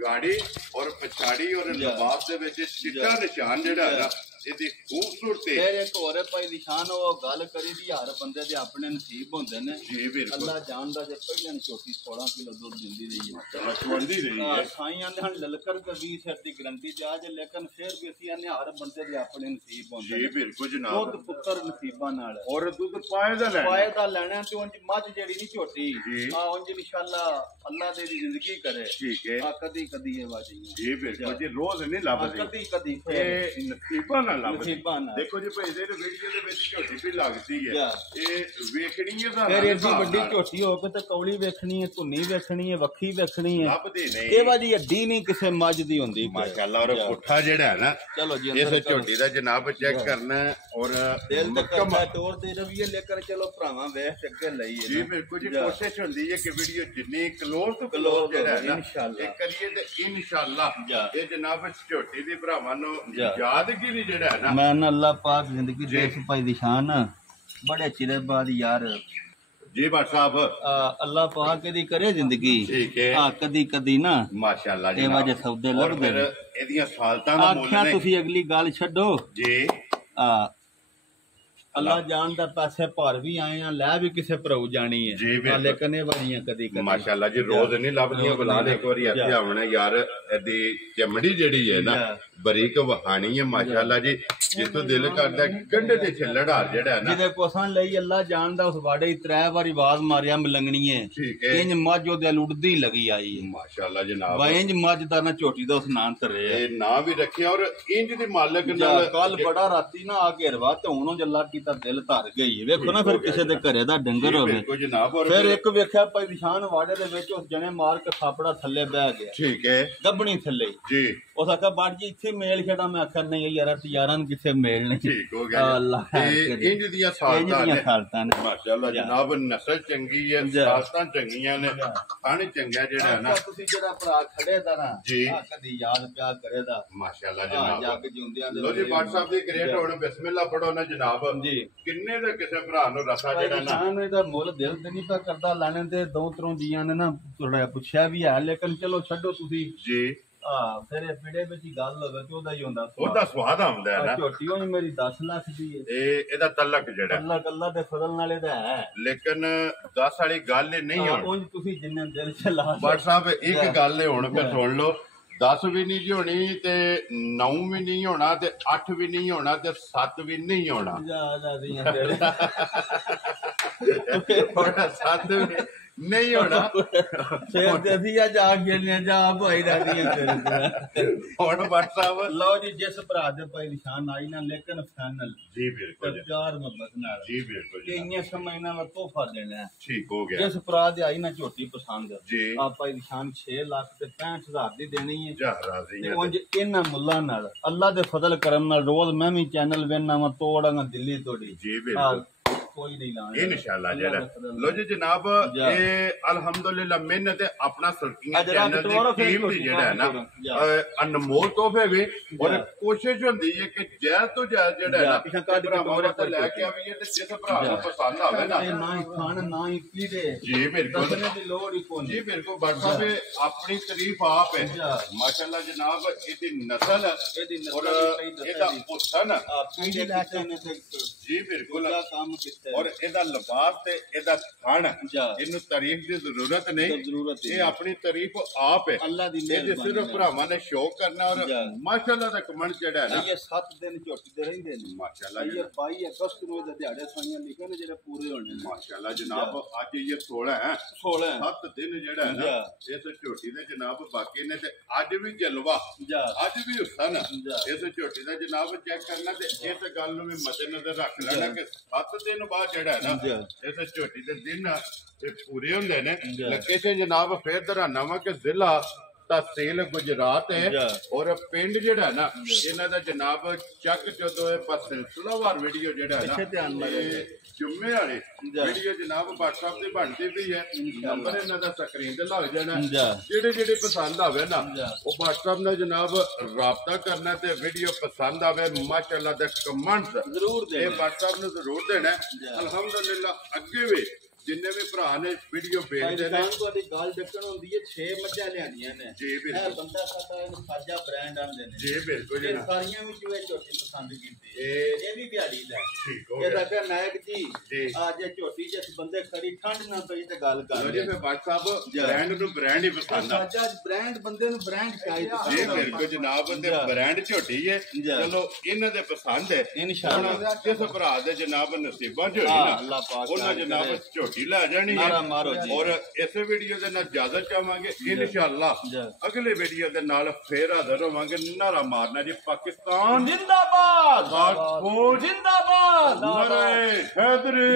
गाड़ी और पिछाड़ी और लिबास दे विच चिट्टा निशान जेड़ा है ना ਇਹਦੀ ਖੂਬਸੂਰਤੀ ਫਿਰ ਇੱਕ ਹੋਰ ਭਾਈ ਨਿਸ਼ਾਨ ਉਹ ਗੱਲ ਕਰੀ ਦੀ ਹਰ ਬੰਦੇ ਦੇ ਆਪਣੇ ਨਸੀਬ ਹੁੰਦੇ ਨੇ ਜੀ ਬਿਲਕੁਲ ਅੱਲਾ ਜਾਣਦਾ ਜੇ ਪਹਿਲਾਂ ਛੋਟੀ 16 ਕਿਲੋ ਦੁੱਧ ਦਿੰਦੀ ਰਹੀ ਹੈ ਚਲੋ ਛੋੜਦੀ ਰਹੀ ਹੈ ਸਾਈਆਂ ਦੇ ਹਨ ਲਲਕਰ ਕਦੀ ਸਿਰ ਦੀ ਗਰੰਟੀ ਤੇ ਆ ਜੇ ਲੇਕਿਨ ਫਿਰ ਵੀ ਅਸੀਂ ਆਨੇ ਹਰ ਬੰਦੇ ਦੇ ਆਪਣੇ ਨਸੀਬ ਹੁੰਦੇ ਜੀ ਬਿਲਕੁਲ ਜਨਾਬ ਦੁੱਧ ਪੁੱਤਰ ਨਸੀਬਾਂ ਨਾਲ ਔਰ ਦੁੱਧ ਪਾਏ ਦਾ ਲੈਣਾ ਤੇ ਉਂਝ ਮੱਝ ਜਿਹੜੀ ਨਹੀਂ ਝੋਟੀ ਆ ਉਂਝ ਇਨਸ਼ਾਅੱਲਾ ਅੱਲਾ ਦੇ ਦੀ ਜ਼ਿੰਦਗੀ ਕਰੇ ਠੀਕ ਹੈ ਆ ਕਦੀ ਕਦੀ ਇਹ ਵਾਜੀ ਜੀ ਬਿਲਕੁਲ ਜੀ ਰੋਜ਼ ਨਹੀਂ ਲੱਭਦੀ ਕਦੀ ਫਿਰ ਨਸੀਬਾਂ देखो जी भाई वीडियो झोटी भी लगती है फिर एडी वड्डी झोटी हो के कौली वेखनी है धुनी वेखनी है वक्खी वेखनी है ये वाली हड्डी नहीं किसी मझ दी होंदी माशाअल्लाह और पुट्ठा जेड़ा है ना चलो जी इस झोटी दा जनाब चेक करना और दिल तक तौर ते रवैया लेकर चलो भरावां वेख अगे लईए जी बिल्कुल जी कोशिश हुंदी है कि वीडियो जिन्नी क्लोज तो क्लोज जेड़ा है ना इंशाअल्लाह करिए ते इंशाअल्लाह ये जनाब झोटी दी भरावां नु यादगिरी मैं अल्लाह पाक जिंदगी देख पाई दिशान बड़े चिरे बाद यार जी बात साहब अल्लाह पाक दी करे जिंदगी ठीक है हां कदी कदी ना माशाअल्लाह जी वजह सौदे लगदे ने एदियां सालतां दा मुੱਲ ने तुसी अगली गल छड्डो जी अल्लाह जानदा पैसे भर भी आए हैं लै भी किसे भराऊ जानी है लेकिन ये वारियां कदी कदी माशाअल्लाह जी रोज नहीं लभदियां बुलाद एक बारी इत्थे आवना यार एदी चमड़ी जेड़ी है ना बरीक वहानी है माशाअल्लाह जी जितो दिल करदा गंढे ते छल्लड़ हार जेड़ा है ना जिदे कोसन लई अल्लाह जानदा उस वाड़े त्रै बारी आवाज मारिया मलंगनी है ठीक है इंज मझ ओदे लुटदी लगी आई है माशाअल्लाह जनाब इंज मझ दा ना झोटी दा उस नाम धरे ए ना भी रखिया और इंज दे मालिक नाल कल बड़ा राती ना आ घेरवा ते हुण अल्लाह कीता दिल धर गई वेखो ना फिर किसी दे घरे दा डंगर होवे फिर एक वेख्या भाई निशान वाड़े दे विच उस जने मार के थापड़ा थल्ले बह गया ठीक है गबणी थल्ले जी उस आखा बाड़ जी इत्थे मेल खेड़ा मैं आखा नहीं यार यारां किसे मेल नहीं ठीक हो गया अल्लाह इंज दियां सालतां ने माशाअल्लाह जनाब नस्ल चंगी है सालतां चंगियां ने खाने चंगा जेड़ा ना तुसी जेड़ा भरा खड़े दा ना जी कदी याद प्यार करे दा माशाअल्लाह जनाब जग जिंदियां लो जी WhatsApp दी ग्रेट होण बिस्मिल्लाह पढ़ो ना जनाब जी किन्ने दे किसे भरा नु रसा जेड़ा ना ਇਹਦਾ ਮੁੱਲ ਦਿਲ ਤੇ ਨਹੀਂ ਪਾ ਕਰਦਾ ਲੈਣੇ ਤੇ ਦੋ ਤਰੋਂ ਜੀਆਂ ਨੇ ਨਾ ਥੋੜਾ ਪੁੱਛਿਆ ਵੀ ਹੈ ਲੇਕਿਨ ਚਲੋ ਛੱਡੋ ਤੁਸੀਂ ਜੀ ਫਿਰ ਇਹ ਪੀੜੇ ਵਿੱਚ ਹੀ ਗੱਲ ਹੋਵੇ ਤੇ ਉਹਦਾ ਹੀ ਹੁੰਦਾ ਉਹਦਾ ਸਵਾਦ ਆਉਂਦਾ ਹੈ ਨਾ ਝੋਟੀ ਉਹ ਮੇਰੀ 10 ਲੱਖ ਦੀ ਹੈ ਇਹਦਾ ਤਲਕ ਜਿਹੜਾ ਤਲਕ ਅੱਲਾ ਦੇ ਫਜ਼ਲ ਨਾਲ ਇਹਦਾ ਹੈ ਲੇਕਿਨ 10 ਵਾਲੀ ਗੱਲ ਨਹੀਂ ਹੋਣੀ ਉਹ ਤੁਸੀਂ ਜਿੰਨੇ ਦਿਲ ਚ ਲਾ WhatsApp ਇੱਕ ਗੱਲ ਹੈ ਹੁਣ ਫਿਰ ਸੁਣ ਲਓ 10 भी नहीं जी होनी ते 9 भी नहीं होना ते 8 भी नहीं होना ते 7 भी नहीं होना 7 भी नहीं होना लो जी जिस भरा दे भाई निशान आई ना लेकिन फाइनल जी बिल्कुल प्यार मोहब्बत नाल जी बिल्कुल इन्ने समय ना तोहफा देना है ठीक हो गया जिस भरा दे आई ना झोटी पसंद जी आप भाई निशान 6 लाख ते 65,000 दी देनी है जा राजी है उंज इन्ना मुल्ला नाल अल्लाह दे फजल करम नाल रोज मैं भी चैनल वेना वा तोड़ांगा दिल्ली तोड़ी जी बिल्कुल कोई नहीं लाने इंशाल्लाह जेड़ा लो जी जनाब ये अल्हम्दुलिल्लाह मिन्नत अपना सल्कियां चैनल दी टीम दी जेड़ा है ना अनमोल तोहफे भी और कोशिश होंदी है कि ज्यादा तो ज्यादा जेड़ा है ना भरावां ते लेके आवीए ते जिस भरा नूं पसंद आवे ना ना ही खान ना ही पीड़े जी बिल्कुल दसने दी लोड़ ही कोनी जी बिल्कुल बट साहब अपनी तारीफ आप है माशाल्लाह जनाब इहदी नस्ल और ਇਹਦਾ ਪੁੱਛਣ ਪੀੜੀ ਲੈ ਕੇ ਨੇ ਤੇ ਜੀ ਬਿਲਕੁਲ ਕੰਮ ਕੀਤਾ ਔਰ ਇਹਦਾ ਲਿਬਾਸ ਤੇ ਇਹਦਾ ਖਾਣ ਇਹਨੂੰ ਤਾਰੀਫ ਦੀ ਜ਼ਰੂਰਤ ਨਹੀਂ ਇਹ ਆਪਣੀ ਤਾਰੀਫ ਆਪ ਹੈ ਅੱਲਾ ਦੀ ਮਿਹਰਬਾਨੀ ਇਹ ਸਿਰਫ ਭਰਾਵਾਂ ਨੇ ਸ਼ੌਕ ਕਰਨਾ ਔਰ ਮਾਸ਼ਾਅੱਲਾ ਦਾ ਕਮੈਂਟ ਜਿਹੜਾ ਹੈ ਨਾ ਇਹ 7 ਦਿਨ ਝੋਟਦੇ ਰਹਿੰਦੇ ਨੇ ਮਾਸ਼ਾਅੱਲਾ ਇਹ 22 ਅਗਸਤ ਨੂੰ ਇਹਦੇ ਦਿਹਾੜੇ ਸਾਈਆਂ ਲਿਖੇ ਨੇ ਜਿਹੜੇ ਪੂਰੇ ਹੋਣੇ ਨੇ ਮਾਸ਼ਾਅੱਲਾ ਜਨਾਬ ਅੱਜ ਇਹ 16 ਹੈ 7 ਦਿਨ ਜਿਹੜਾ ਹੈ ਨਾ ਇਸ ਝੋਟੀ ਦੇ ਜਨਾਬ ਬਾਕੀ ਨੇ ਤੇ ਅੱਜ ਵੀ ਜਲਵਾ ਅੱਜ ਵੀ ਹੁਸਨ ਇਸ ਝੋਟੀ ਦਾ ਜਨਾਬ ਚੈੱਕ ਕਰਨਾ ਤੇ ਇਸ ਗੱਲ ਨੂੰ ਵੀ ਮੱਦੇਨਜ਼ਰ ਰੱਖ ਲੈਣਾ ਕਿ 7 ਦਿਨ ਬਾਅਦ ਜਿਹੜਾ ਹੈ ਨਾ ਇਸ ਝੋਟੀ ਦੇ ਦਿਨ ਇਹ ਪੂਰੇ ਹੁੰਦੇ ਨੇ ਲੋਕੇਸ਼ਨ ਜਨਾਬ ਫੇਰ ਦਰਾਨਾ ਵਾ ਕਿ ਜ਼ਿਲ੍ਹਾ तहसील गुजरात है और पिंड जेड़ा ना इन्हां दा जनाब चक चोदो सिलसिलावार वीडियो जेड़ा है ना जुम्मे वाली वीडियो जनाब व्हाट्सएप ते बनदी भी है नंबर इन्हां दा स्क्रीन ते लग जाना जेड़े जेड़े पसंद आवे ना वो व्हाट्सएप नाल जनाब राबता करना ते वीडियो पसंद आवे माशाअल्लाह दे कमेंट्स जरूर दे व्हाट्सएप नु जरूर देना अल्हम्दुलिल्लाह अगे भी जिन्ने भी भरा ने वीडियो भेजते हैं ਤੁਹਾਡੀ ਗੱਲ ਡੱਕਣ ਹੁੰਦੀ ਹੈ 6 ਮੱਝਾਂ ਲਿਆਂਦੀਆਂ ਨੇ ਜੀ ਬਿਲਕੁਲ ਇਹ ਬੰਦਾ ਸਾਡਾ ਇਹਨੂੰ ਖਾਜਾ ਬ੍ਰਾਂਡ ਆਂਦੇ ਨੇ ਜੀ ਬਿਲਕੁਲ ਜੀ ਸਾਰੀਆਂ ਵਿੱਚ ਇਹ ਝੋਟੀ ਪਸੰਦ ਕੀਤੀ ਇਹ ਵੀ ਦਿਹਾੜੀ ਦਾ ਠੀਕ ਹੋ ਗਿਆ ਇਹਦਾ ਕਿ ਨਾਇਕ ਜੀ ਅੱਜ ਇਹ ਝੋਟੀ ਜਿਸ ਬੰਦੇ ਖੜੀ ਠੰਡ ਨਾ ਪਈ ਤੇ ਗੱਲ ਕਰ ਜੀ ਫਿਰ ਬਾਟ ਸਾਹਿਬ ਬ੍ਰਾਂਡ ਨੂੰ ਬ੍ਰਾਂਡ ਹੀ ਪਸੰਦ ਆ ਅੱਜ ਬ੍ਰਾਂਡ ਬੰਦੇ ਨੂੰ ਬ੍ਰਾਂਡ ਚਾਹੀਦਾ ਜੀ ਬਿਲਕੁਲ ਜਨਾਬ ਤੇ ਬ੍ਰਾਂਡ ਝੋਟੀ ਹੈ ਚਲੋ ਇਹਨਾਂ ਦੇ ਪਸੰਦ ਹੈ ਇਨਸ਼ਾਅੱਲਾ ਜਿਸ ਭਰਾ ਦੇ ਜਨਾਬ ਨਸੀਬਾਂ ਚ ਹੋਈ ਨਾ ਅੱਲਾਹ ਪਾਕ ਉਹਨਾਂ ਜਨਾਬ ਝੋਟੀ ला जानी है और इस वीडियो के नाल इजाजत चाहांगे इंशाअल्लाह अगले वीडियो के नाल फिर हाजिर होवांगे नारा मारना जी पाकिस्तान जिंदाबाद जिंदाबाद नारे हैदरी